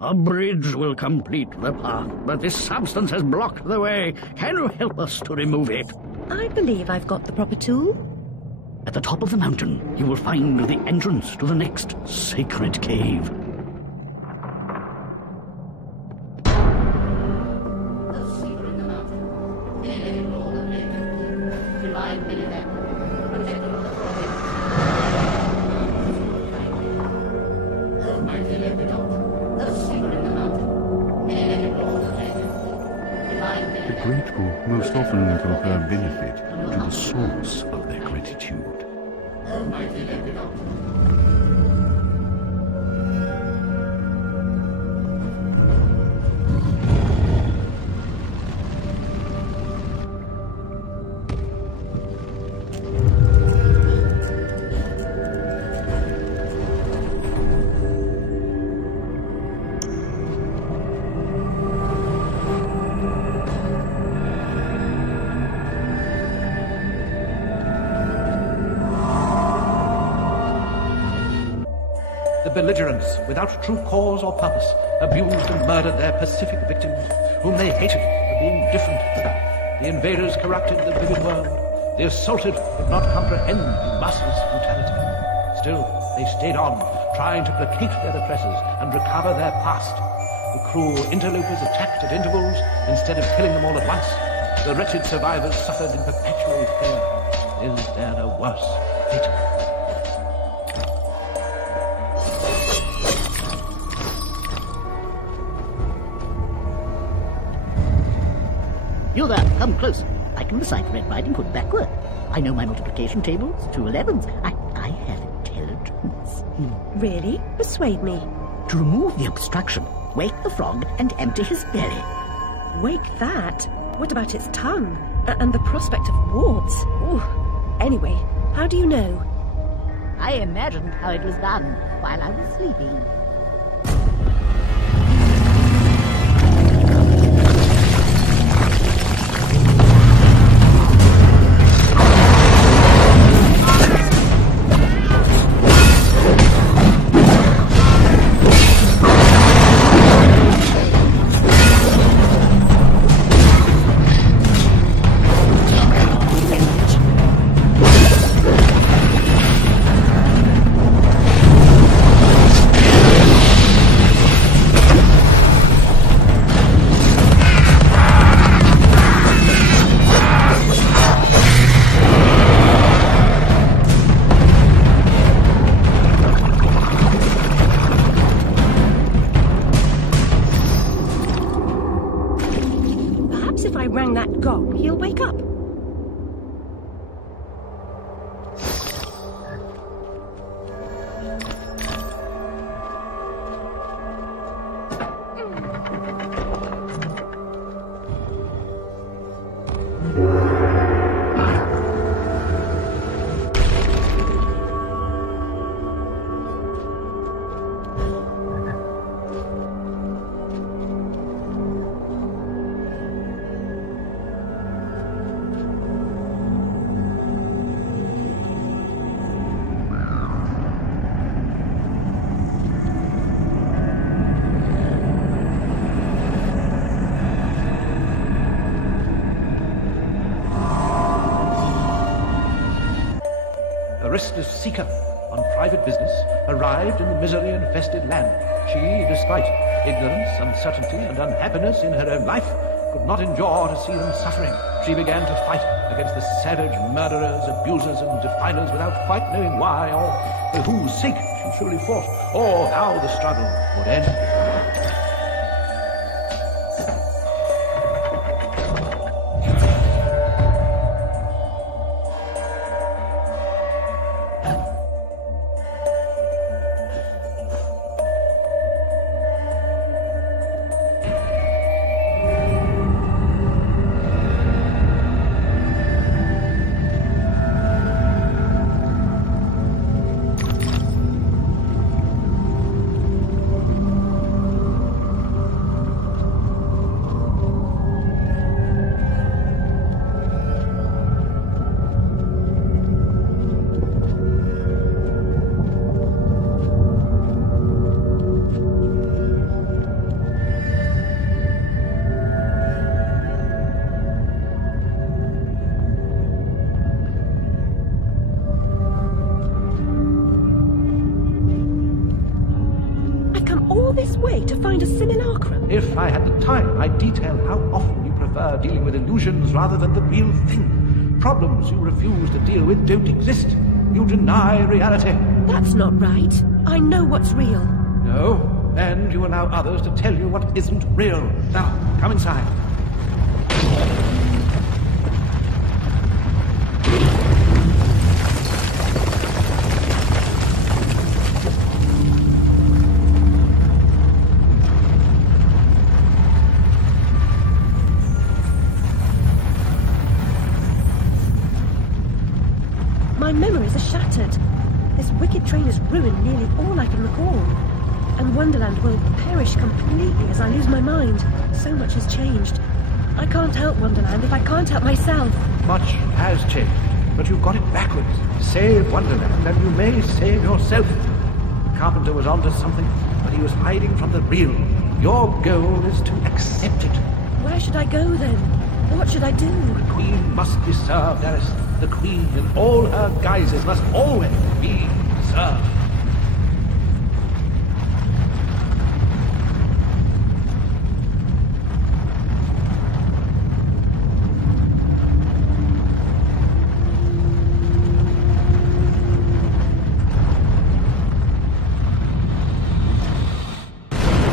A bridge will complete the path, but this substance has blocked the way. Can you help us to remove it? I believe I've got the proper tool. At the top of the mountain, you will find the entrance to the next sacred cave. The grateful most often confer benefit to the source of their gratitude. The belligerents, without true cause or purpose, abused and murdered their pacific victims, whom they hated for being different. The invaders corrupted the vivid world. The assaulted could not comprehend the masses' brutality. Still, they stayed on, trying to placate their oppressors and recover their past. The cruel interlopers attacked at intervals instead of killing them all at once. The wretched survivors suffered in perpetual fear. Is there a worse fate? You there, come close. I can recite Red Riding Hood backward. I know my multiplication tables, 2 11s. I have intelligence. Really? Persuade me. To remove the obstruction, wake the frog and empty his belly. Wake that? What about its tongue? And the prospect of warts? Ooh. Anyway, how do you know? I imagined how it was done while I was sleeping. restless seeker on private business, arrived in the misery-infested land. She, despite ignorance, uncertainty, and unhappiness in her own life, could not endure to see them suffering. She began to fight against the savage murderers, abusers, and defilers without quite knowing why or for whose sake she truly fought, or how the struggle would end. If I had the time, I'd detail how often you prefer dealing with illusions rather than the real thing. Problems you refuse to deal with don't exist. You deny reality. That's not right. I know what's real. No, and you allow others to tell you what isn't real. Now, come inside. My memories are shattered. This wicked train has ruined nearly all I can recall. And Wonderland will perish completely as I lose my mind. So much has changed. I can't help Wonderland if I can't help myself. Much has changed, but you've got it backwards. Save Wonderland and you may save yourself. The Carpenter was onto something, but he was hiding from the real. Your goal is to accept it. Where should I go then? What should I do? The Queen must be served, Alice. The Queen in all her guises must always be served.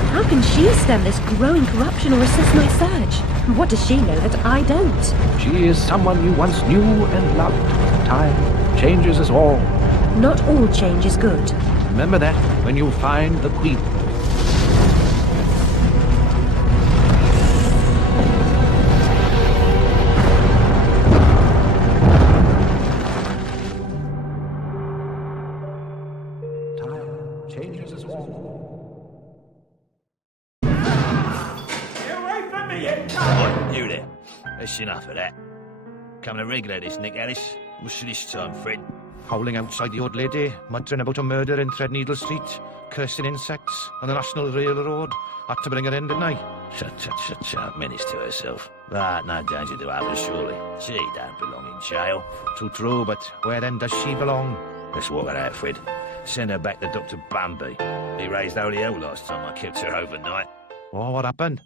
How can she stem this growing corruption or assess my search? What does she know that I don't? She is someone you once knew and loved. Time changes us all. Not all change is good. Remember that when you find the Queen. Time changes us all. Get away from me, you cunt! You there. That's enough of that. Coming to regulate this, Nick Alice. What's this time, Fred? Howling outside the old lady, muttering about a murder in Threadneedle Street, cursing insects on the National Railroad. Had to bring her in, didn't I? Shut, menace to herself. But no danger to others, surely. She don't belong in jail. True, but where then does she belong? Let's walk her out, Fred. Send her back to Dr. Bumby. He raised holy hell last time I kept her overnight. Oh, what happened?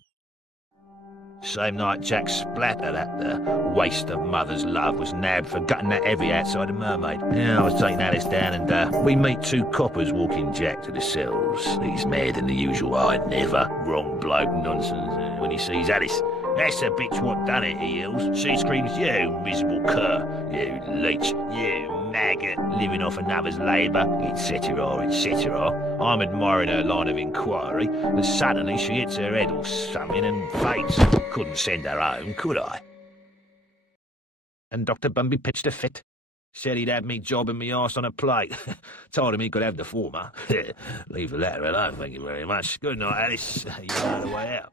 Same night Jack Splatter, that waste of mother's love, was nabbed for gutting that heavy outside the Mermaid. Yeah, I was taking Alice down and we meet two coppers walking Jack to the cells. He's mad than the usual I never. Wrong bloke nonsense when he sees Alice. That's the bitch what done it, he yells. She screams, you miserable cur, you leech, you maggot, living off another's labour, etc., etc. I'm admiring her line of inquiry, and suddenly she hits her head or something and faints. Couldn't send her home, could I? And Dr. Bumby pitched a fit. Said he'd have me jobbing me arse on a plate. Told him he could have the former. Leave the latter alone, thank you very much. Good night, Alice. You know the way out.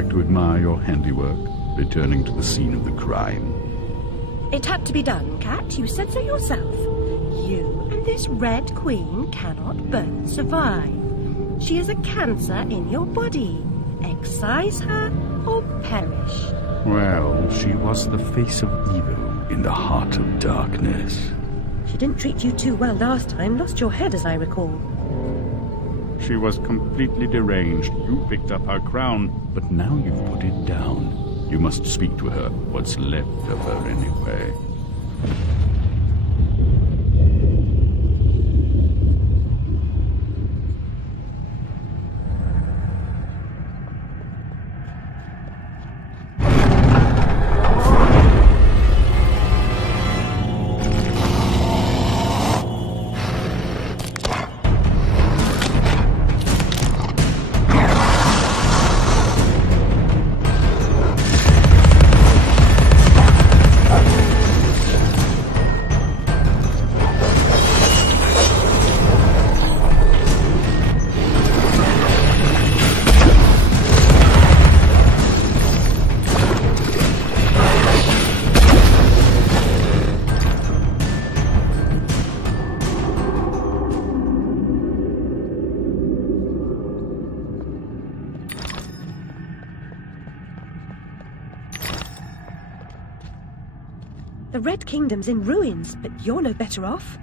back to admire your handiwork, returning to the scene of the crime. It had to be done, Cat. You said so yourself. You and this Red Queen cannot both survive. She is a cancer in your body. Excise her or perish. Well, she was the face of evil in the heart of darkness. She didn't treat you too well last time. Lost your head, as I recall. She was completely deranged. You picked up her crown, but now you've put it down. You must speak to her, what's left of her anyway. The Red Kingdom's in ruins, but you're no better off.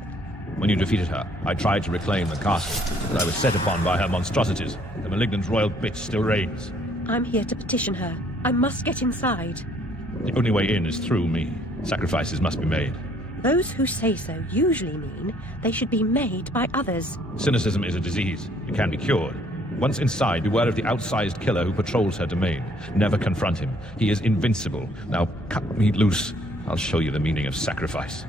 When you defeated her, I tried to reclaim the castle, but I was set upon by her monstrosities. The malignant royal bitch still reigns. I'm here to petition her. I must get inside. The only way in is through me. Sacrifices must be made. Those who say so usually mean they should be made by others. Cynicism is a disease. It can be cured. Once inside, beware of the outsized killer who patrols her domain. Never confront him. He is invincible. Now cut me loose. I'll show you the meaning of sacrifice.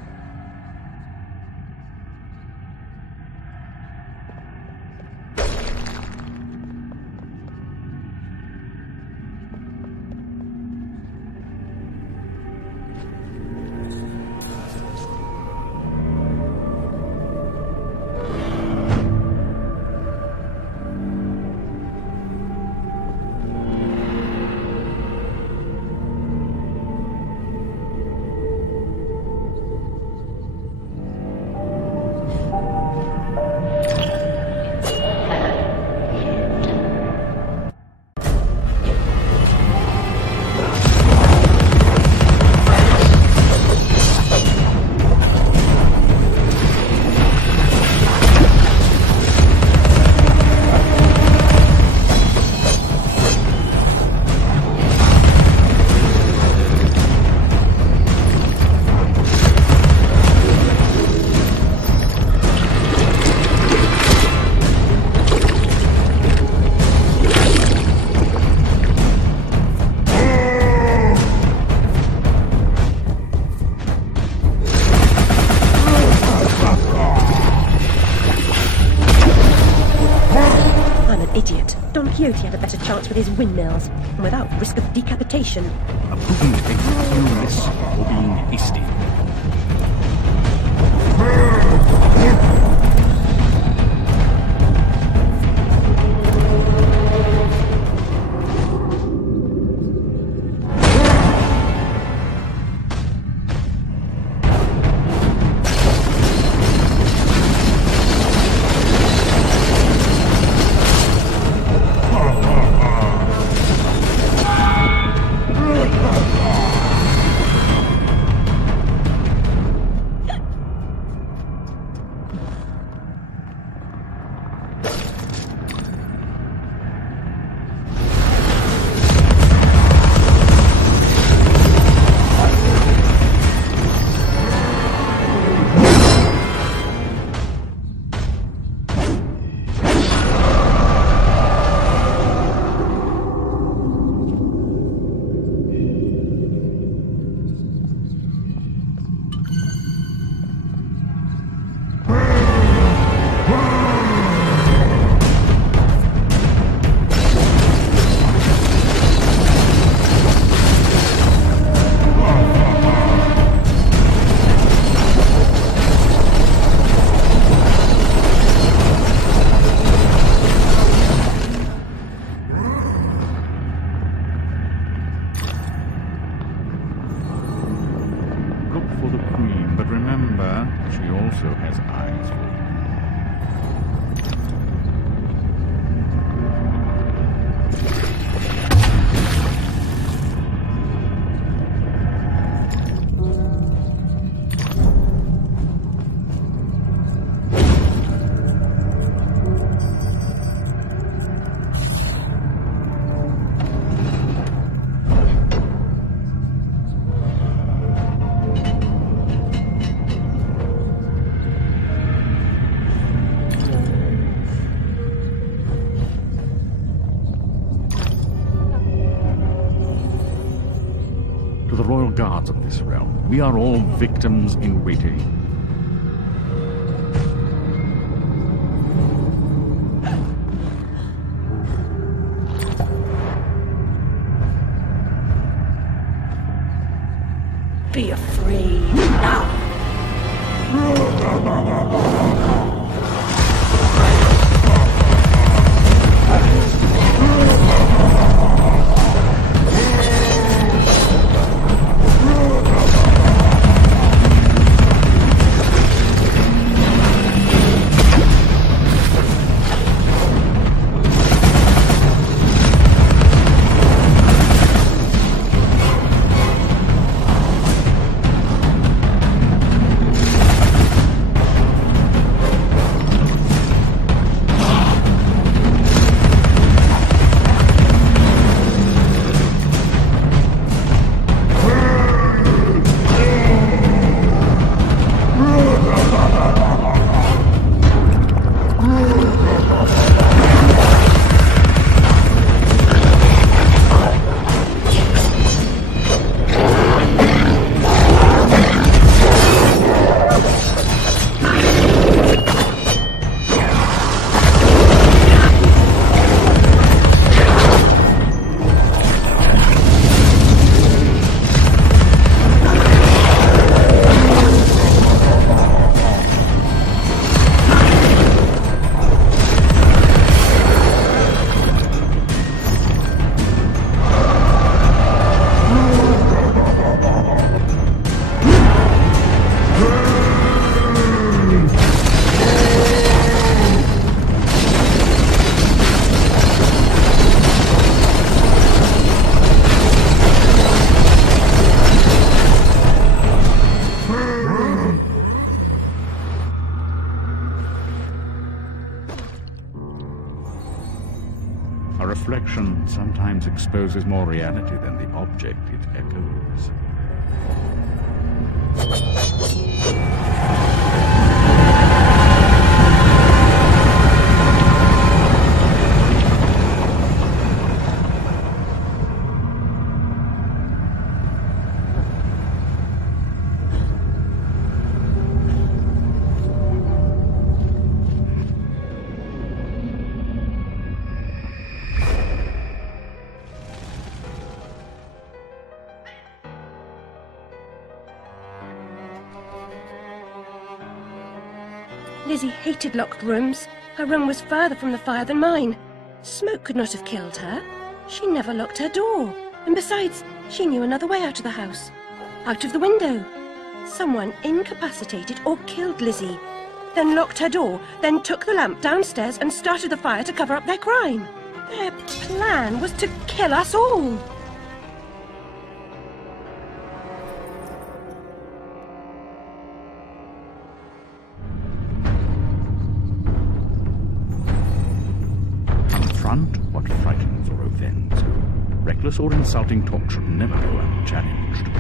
Quixote had a better chance with his windmills, and without risk of decapitation. A prudent effectiveness for being hasty. Remember, she also has eyes. Guards of this realm. We are all victims in waiting. Be afraid now. A reflection sometimes exposes more reality than the object it echoes. Lizzie hated locked rooms. Her room was further from the fire than mine. Smoke could not have killed her. She never locked her door. And besides, she knew another way out of the house. Out of the window. Someone incapacitated or killed Lizzie, then locked her door, then took the lamp downstairs and started the fire to cover up their crime. Their plan was to kill us all. Confront what frightens or offends you. Reckless or insulting talk should never go unchallenged.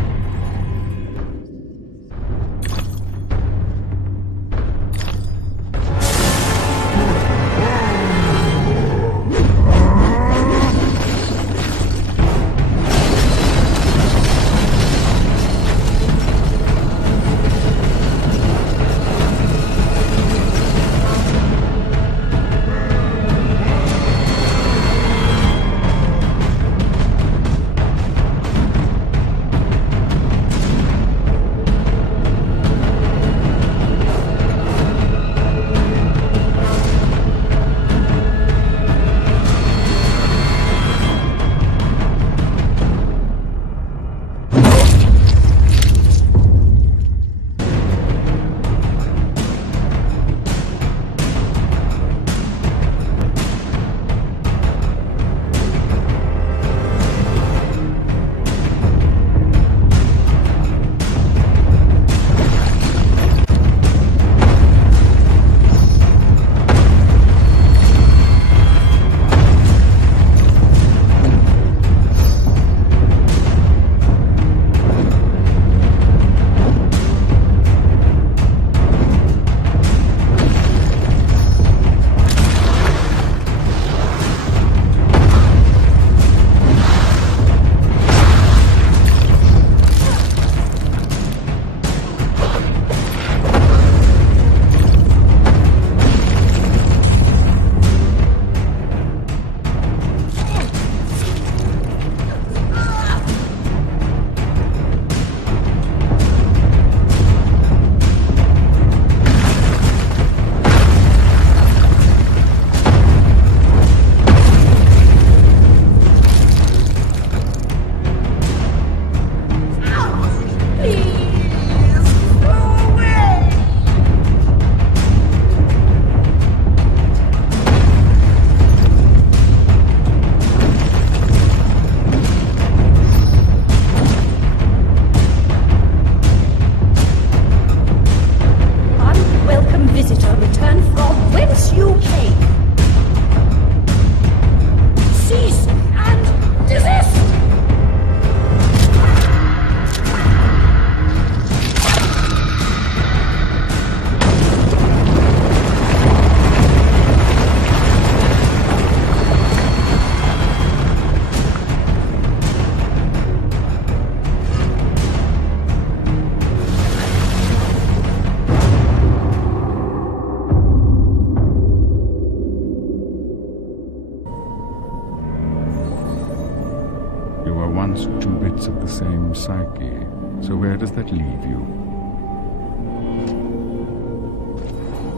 same psyche. So where does that leave you?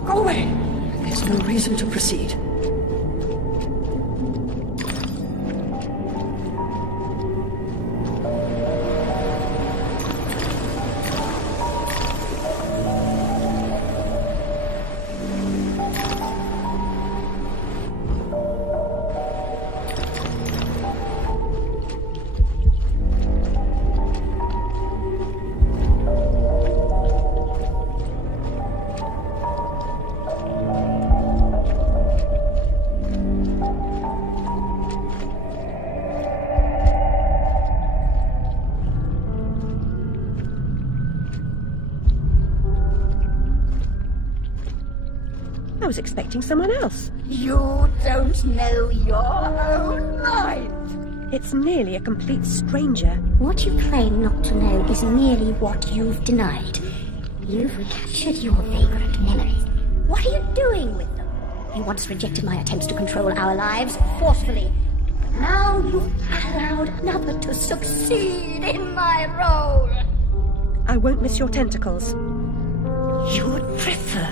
Go away! There's no reason to proceed. I was expecting someone else. You don't know your own mind. It's merely a complete stranger. What you claim not to know is merely what you've denied. You've recaptured your vagrant memories. What are you doing with them? You once rejected my attempts to control our lives forcefully. But now you've allowed another to succeed in my role. I won't miss your tentacles. You would prefer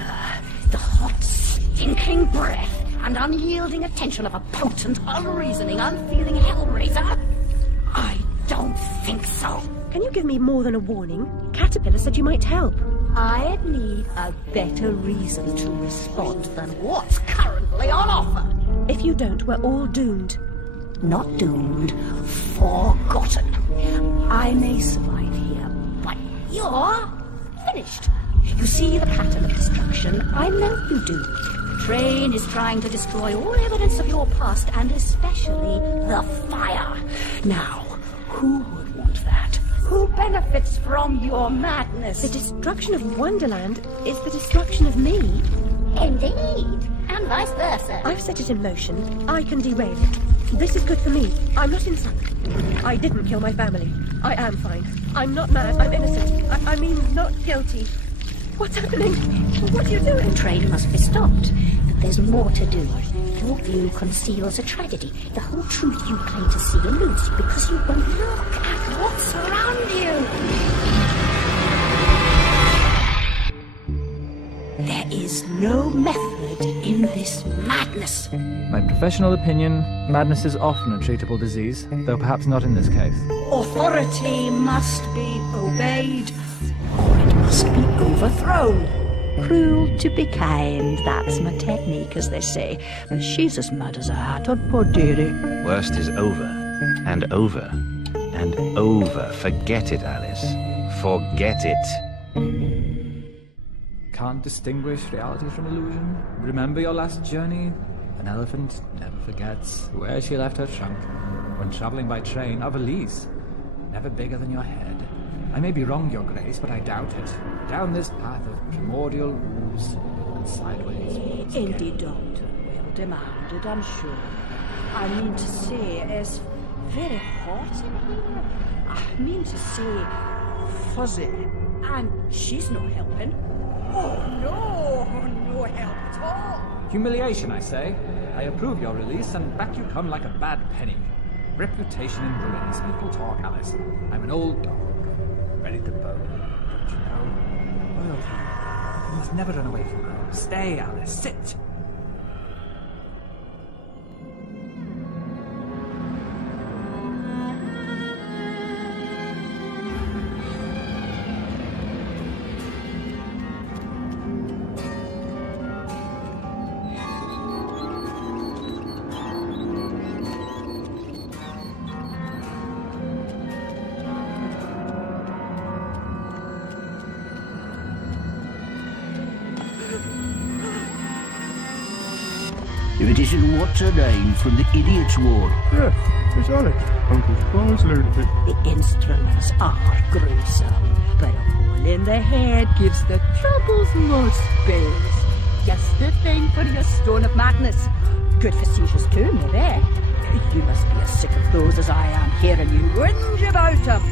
the hot, stinking breath and unyielding attention of a potent, unreasoning, unfeeling hellraiser? I don't think so. Can you give me more than a warning? Caterpillar said you might help. I need a better reason to respond than what's currently on offer. If you don't, we're all doomed. Not doomed, forgotten. I may survive here, but you're finished. You see the pattern of destruction? I know you do. The train is trying to destroy all evidence of your past, and especially the fire. Now, who would want that? Who benefits from your madness? The destruction of Wonderland is the destruction of me. Indeed, and vice versa. I've set it in motion. I can derail it. This is good for me. I'm not insane. I didn't kill my family. I am fine. I'm not mad. I'm innocent. I mean, not guilty. What's happening? What are you doing? The train must be stopped, but there's more to do. Your view conceals a tragedy. The whole truth you claim to see eludes you because you won't look at what's around you. There is no method in this madness. My professional opinion, madness is often a treatable disease, though perhaps not in this case. Authority must be obeyed, or it must be overthrown. Cruel to be kind, that's my technique, as they say. But she's as mad as a hat on poor dearie. Worst is over, and over, and over. Forget it, Alice. Forget it. Can't distinguish reality from illusion? Remember your last journey? An elephant never forgets where she left her trunk. When travelling by train, a valise, never bigger than your head. I may be wrong, Your Grace, but I doubt it. Down this path of primordial ooze and sideways. Indeed, Doctor. Well demanded, I'm sure. I mean to say, it's very hot in here. I mean to say, fuzzy. And she's no helping. Oh, no help at all. Humiliation, I say. I approve your release, and back you come like a bad penny. Reputation in ruins, little talk, Alice. I'm an old dog. Ready to bone, don't you know? Loyalty. You must never run away from home. Stay, Alice. Sit. If it isn't what's her name from the Idiot's Ward. Yeah, it's Alex. Uncle Spar's learned it. The instruments are gruesome, but a hole in the head gives the troubles more space. Just the thing for your stone of madness. Good for seizures too, maybe. You must be as sick of those as I am, hearing you whinge about them.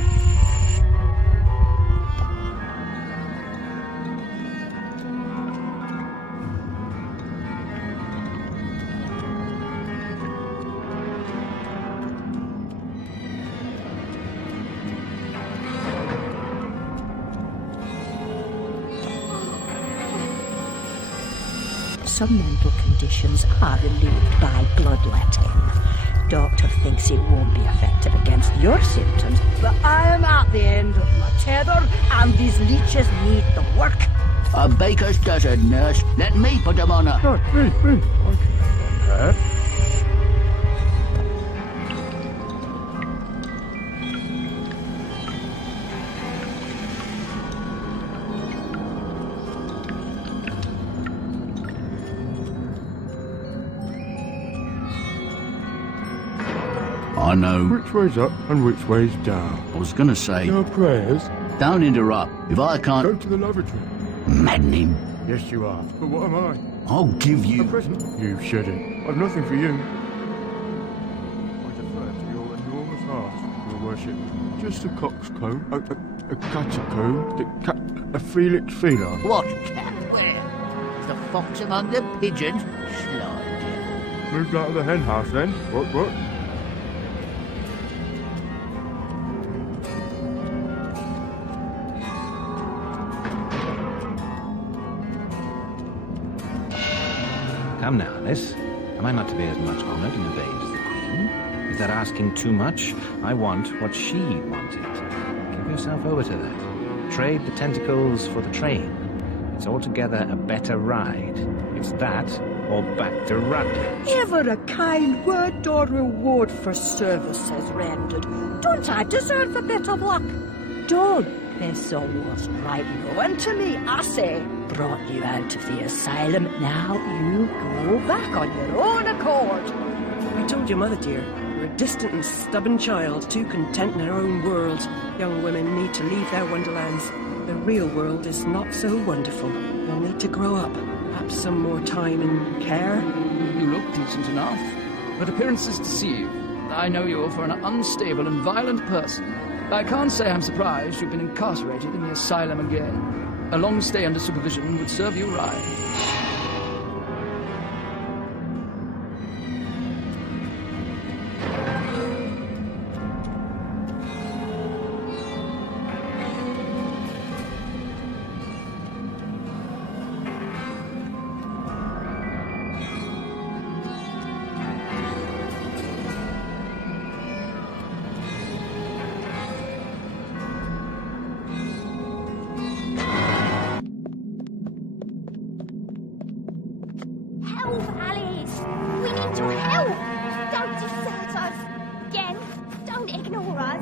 some mental conditions are relieved by bloodletting. Doctor thinks it won't be effective against your symptoms, but I am at the end of my tether, and these leeches need the work. A baker's dozen, nurse. Let me put them on her. No, me. I can have that. I know. Which way's up and which way's down? I was gonna say... Your prayers? Don't interrupt. If I can't... Go to the lavatory. Maddening. Yes, you are. But what am I? I'll give you... A present? You shouldn't. I've nothing for you. I defer to your enormous heart, your worship. Just a coxcomb, a catacomb, a Felix feline. What cat? Where? Is the fox among the pigeons? Slide. Moved out of the hen house then? What? Come now, Alice. Am I not to be as much honoured and obeyed as the Queen? Is that asking too much? I want what she wanted. Give yourself over to that. Trade the tentacles for the train. It's altogether a better ride. It's that, or back to Rutledge. Ever a kind word or reward for services rendered. Don't I deserve a bit of luck? Don't be so was right knowing to me, I say. Brought you out of the asylum, now you go back on your own accord. I told your mother, dear, you're a distant and stubborn child, too content in her own world. Young women need to leave their wonderlands. The real world is not so wonderful. You'll need to grow up. Perhaps some more time and care. You look decent enough, but appearances deceive. I know you for an unstable and violent person. I can't say I'm surprised you've been incarcerated in the asylum again. A long stay under supervision would serve you right.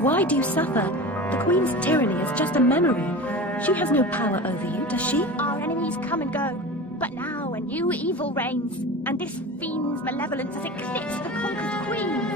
Why do you suffer? The Queen's tyranny is just a memory. She has no power over you, does she? Our enemies come and go, but now a new evil reigns, and this fiend's malevolence has eclipsed the conquered queens.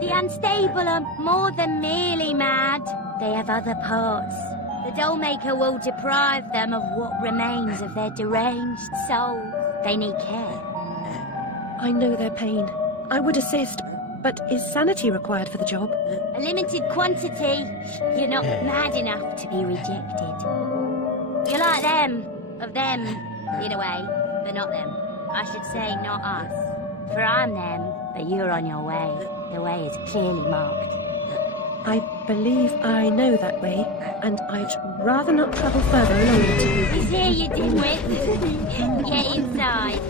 The unstable are more than merely mad. They have other parts. The Dollmaker will deprive them of what remains of their deranged souls. They need care. I know their pain. I would assist, but is sanity required for the job? A limited quantity. You're not mad enough to be rejected. You're like them. Of them, in a way, but not them. I should say not us. For I'm them, but you're on your way. The way is clearly marked. I believe I know that way, and I'd rather not travel further along it. He's here, you dimwit. Get inside.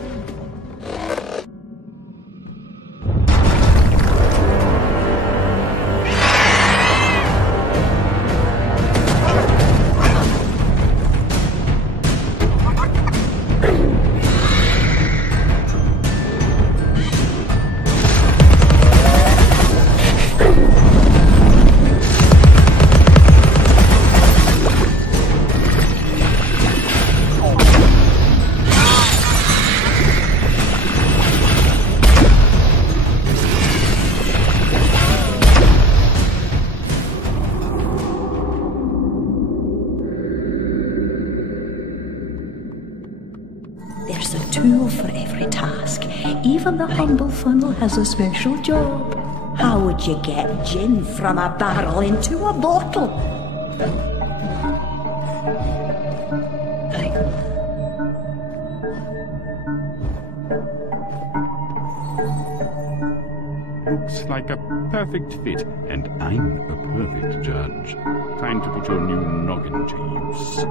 tool for every task. Even the humble funnel has a special job. How would you get gin from a barrel into a bottle? Looks like a perfect fit, and I'm a perfect judge. Time to put your new noggin to use.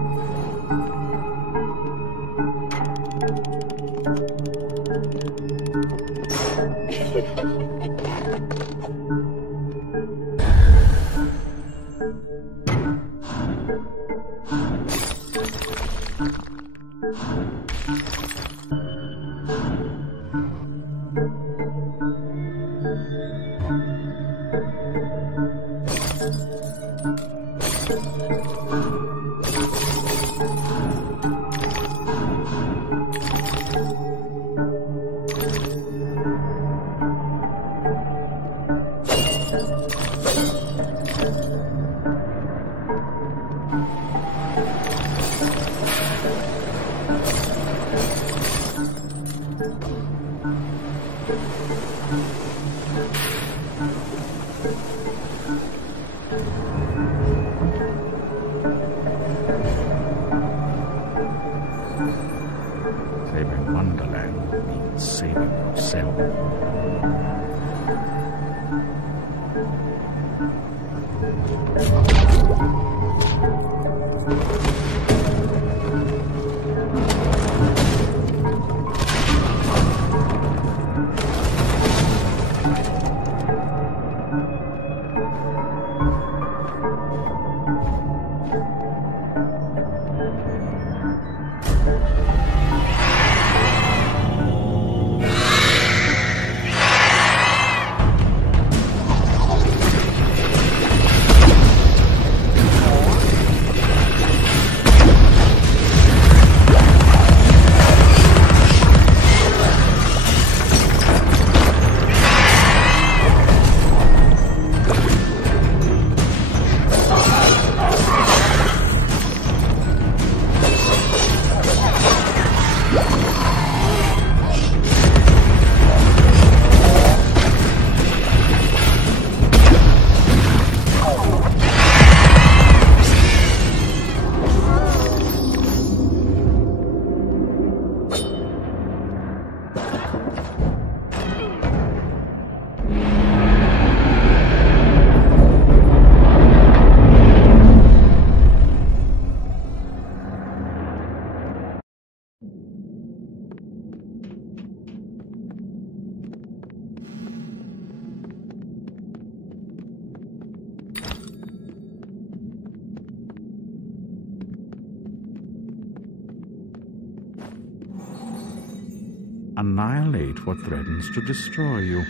Saving Wonderland means saving yourself. Annihilate what threatens to destroy you.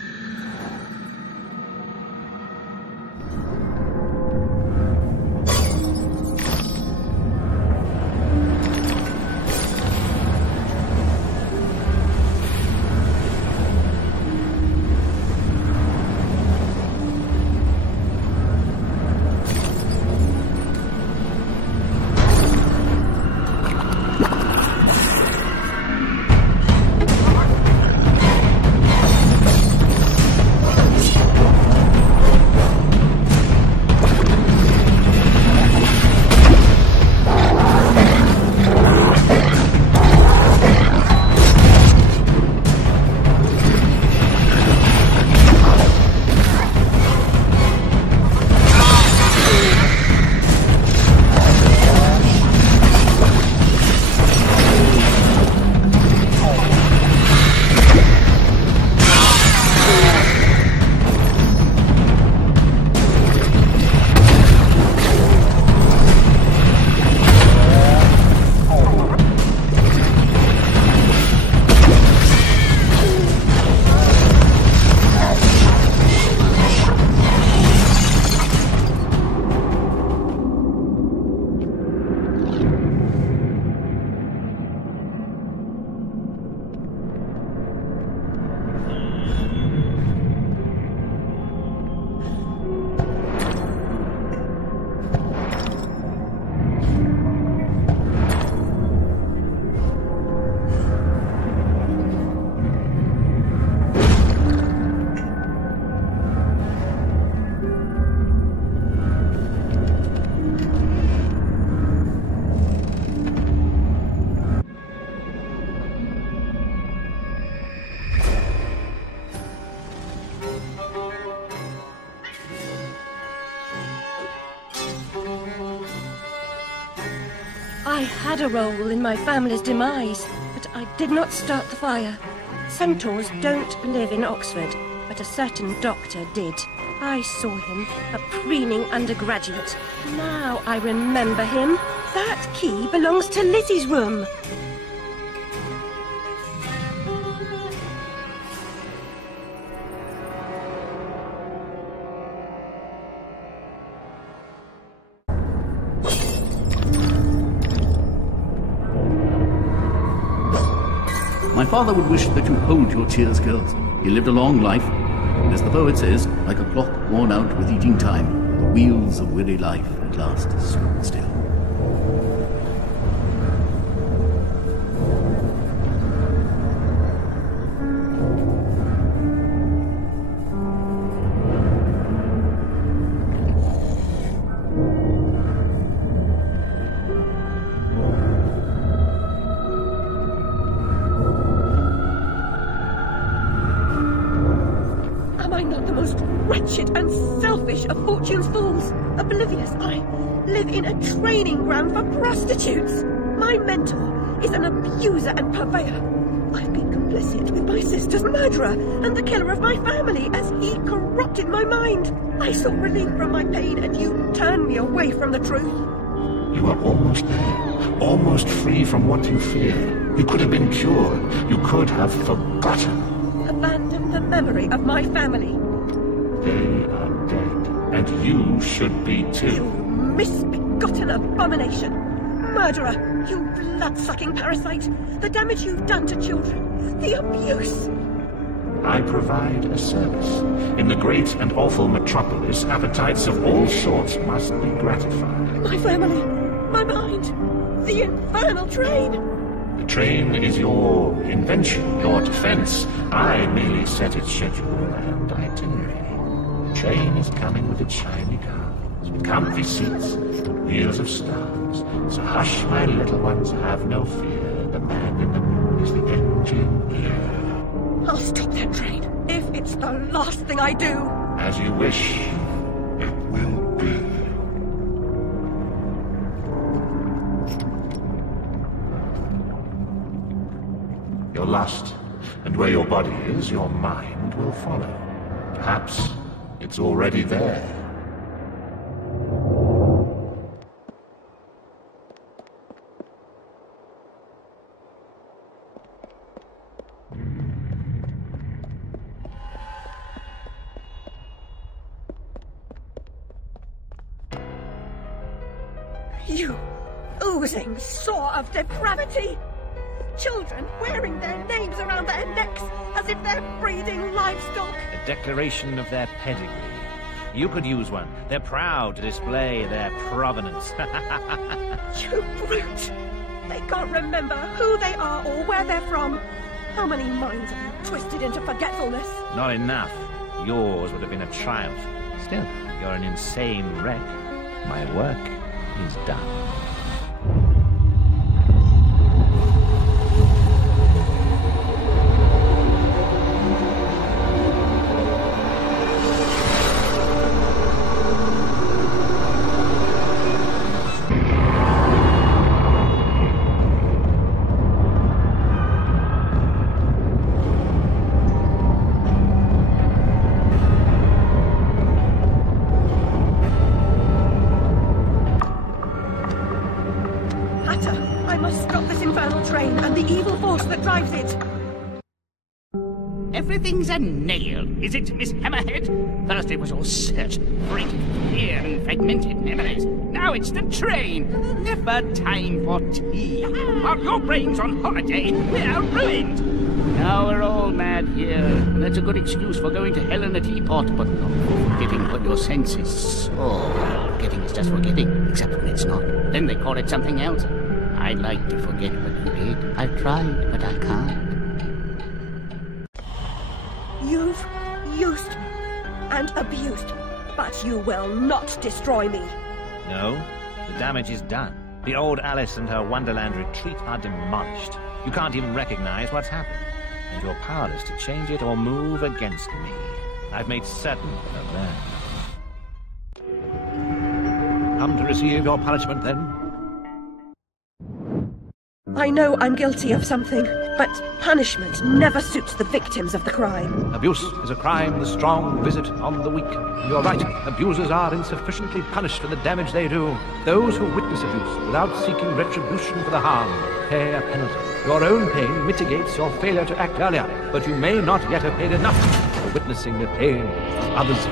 I had a role in my family's demise, but I did not start the fire. Centaurs don't live in Oxford, but a certain doctor did. I saw him, a preening undergraduate. Now I remember him. That key belongs to Lizzie's room. My father would wish that you hold your cheers, girls. He lived a long life, and as the poet says, like a clock worn out with eating time, the wheels of weary life at last swing still. Wretched and selfish of fortune's fools. Oblivious, I live in a training ground for prostitutes. My mentor is an abuser and purveyor. I've been complicit with my sister's murderer and the killer of my family as he corrupted my mind. I sought relief from my pain and you turned me away from the truth. You are almost there, almost free from what you fear. You could have been cured. You could have forgotten. Abandon the memory of my family. They are dead, and you should be too. You misbegotten abomination! Murderer! You blood-sucking parasite! The damage you've done to children! The abuse! I provide a service. In the great and awful metropolis, appetites of all sorts must be gratified. My family! My mind! The infernal train! The train is your invention, your defense. I merely set its schedule and itinerary. The train is coming with its shiny cars, with comfy seats, wheels of stars. So hush, my little ones, have no fear. The man in the moon is the engineer. I'll stop that train, if it's the last thing I do. As you wish, it will be. You're lost, and where your body is, your mind will follow. Perhaps it's already there. You oozing sore of depravity! Children wearing their names around their necks as if they're breeding livestock. A declaration of their pedigree. You could use one. They're proud to display their provenance. You brute! They can't remember who they are or where they're from. How many minds have you twisted into forgetfulness? Not enough. Yours would have been a triumph. Still, you're an insane wreck. My work is done. Everything's a nail, is it, Miss Hammerhead? First it was all search, freak, fear, and fragmented memories. Now it's the train. Never time for tea. While your brain's on holiday, we're ruined. Now we're all mad here. And that's a good excuse for going to hell in a teapot, but not for forgetting what your senses saw. Forgetting is just forgetting, except when it's not. Then they call it something else. I'd like to forget what you did. I've tried, but I can't. You've used and abused, but you will not destroy me. No, the damage is done. The old Alice and her Wonderland retreat are demolished. You can't even recognize what's happened, and you're powerless to change it or move against me. I've made certain of that. Come to receive your punishment, then? I know I'm guilty of something, but punishment never suits the victims of the crime. Abuse is a crime the strong visit on the weak. You're right, abusers are insufficiently punished for the damage they do. Those who witness abuse without seeking retribution for the harm pay a penalty. Your own pain mitigates your failure to act earlier, but you may not yet have paid enough for witnessing the pain of others.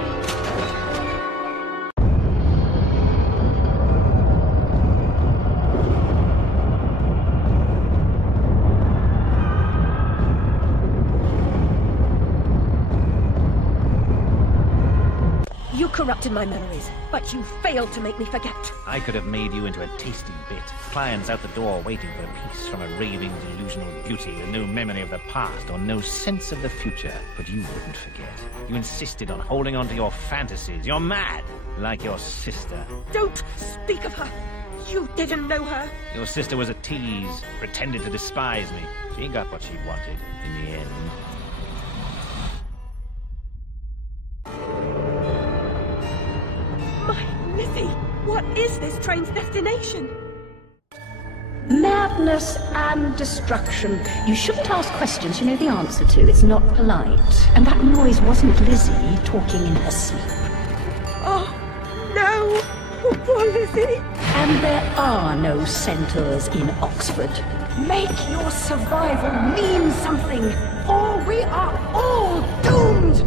You corrupted my memories, but you failed to make me forget. I could have made you into a tasty bit. Clients out the door waiting for a piece from a raving, delusional beauty with no memory of the past or no sense of the future. But you wouldn't forget. You insisted on holding on to your fantasies. You're mad, like your sister. Don't speak of her. You didn't know her. Your sister was a tease, pretended to despise me. She got what she wanted in the end. Lizzie, what is this train's destination? Madness and destruction. You shouldn't ask questions you know the answer to. It's not polite. And that noise wasn't Lizzie talking in her sleep. Oh, no! Oh, poor Lizzie! And there are no centaurs in Oxford. Make your survival mean something, or we are all doomed!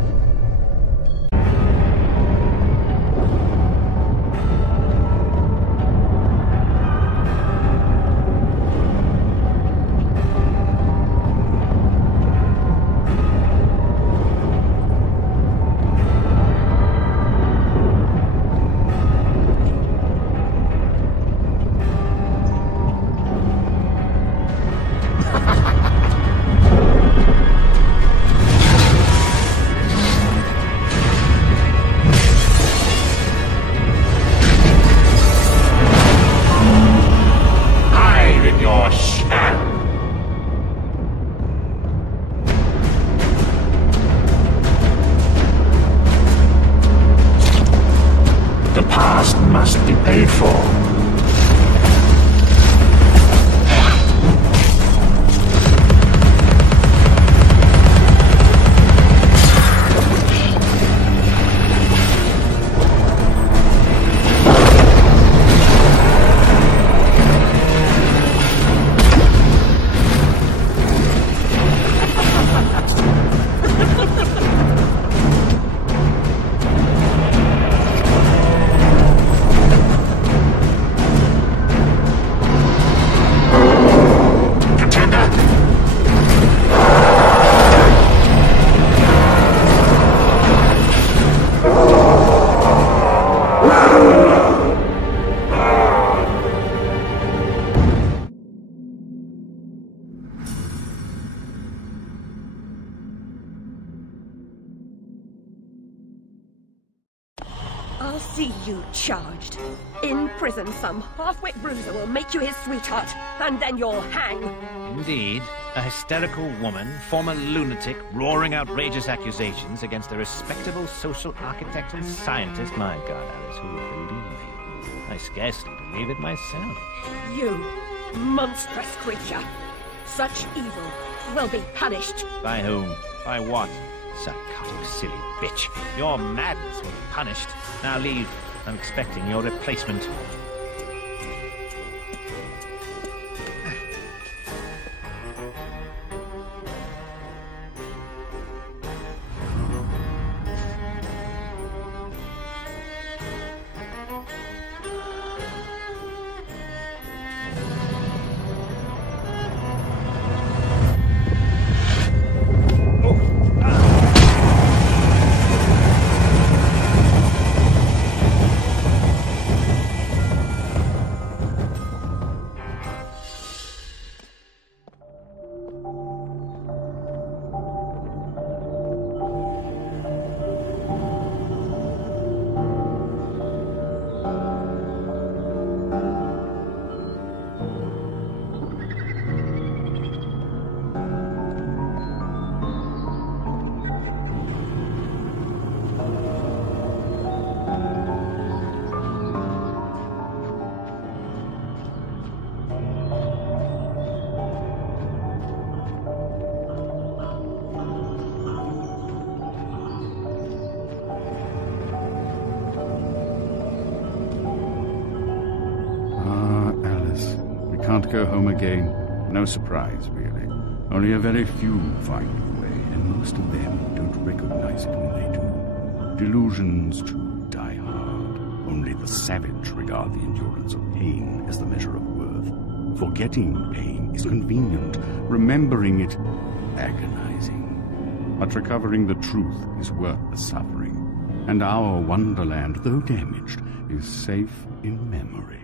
I'll see you charged. In prison, some half-wit bruiser will make you his sweetheart, and then you'll hang. Indeed. A hysterical woman, former lunatic, roaring outrageous accusations against a respectable social architect and scientist. My God, Alice, who would believe you? I scarcely believe it myself. You, monstrous creature. Such evil will be punished. By whom? By what? Psychotic, silly bitch. Your madness will be punished. Now leave. I'm expecting your replacement. can't go home again. No surprise, really. Only a very few find a way, and most of them don't recognize it when they do. Delusions, too, die hard. Only the savage regard the endurance of pain as the measure of worth. Forgetting pain is convenient. Remembering it, agonizing. But recovering the truth is worth the suffering. And our wonderland, though damaged, is safe in memory.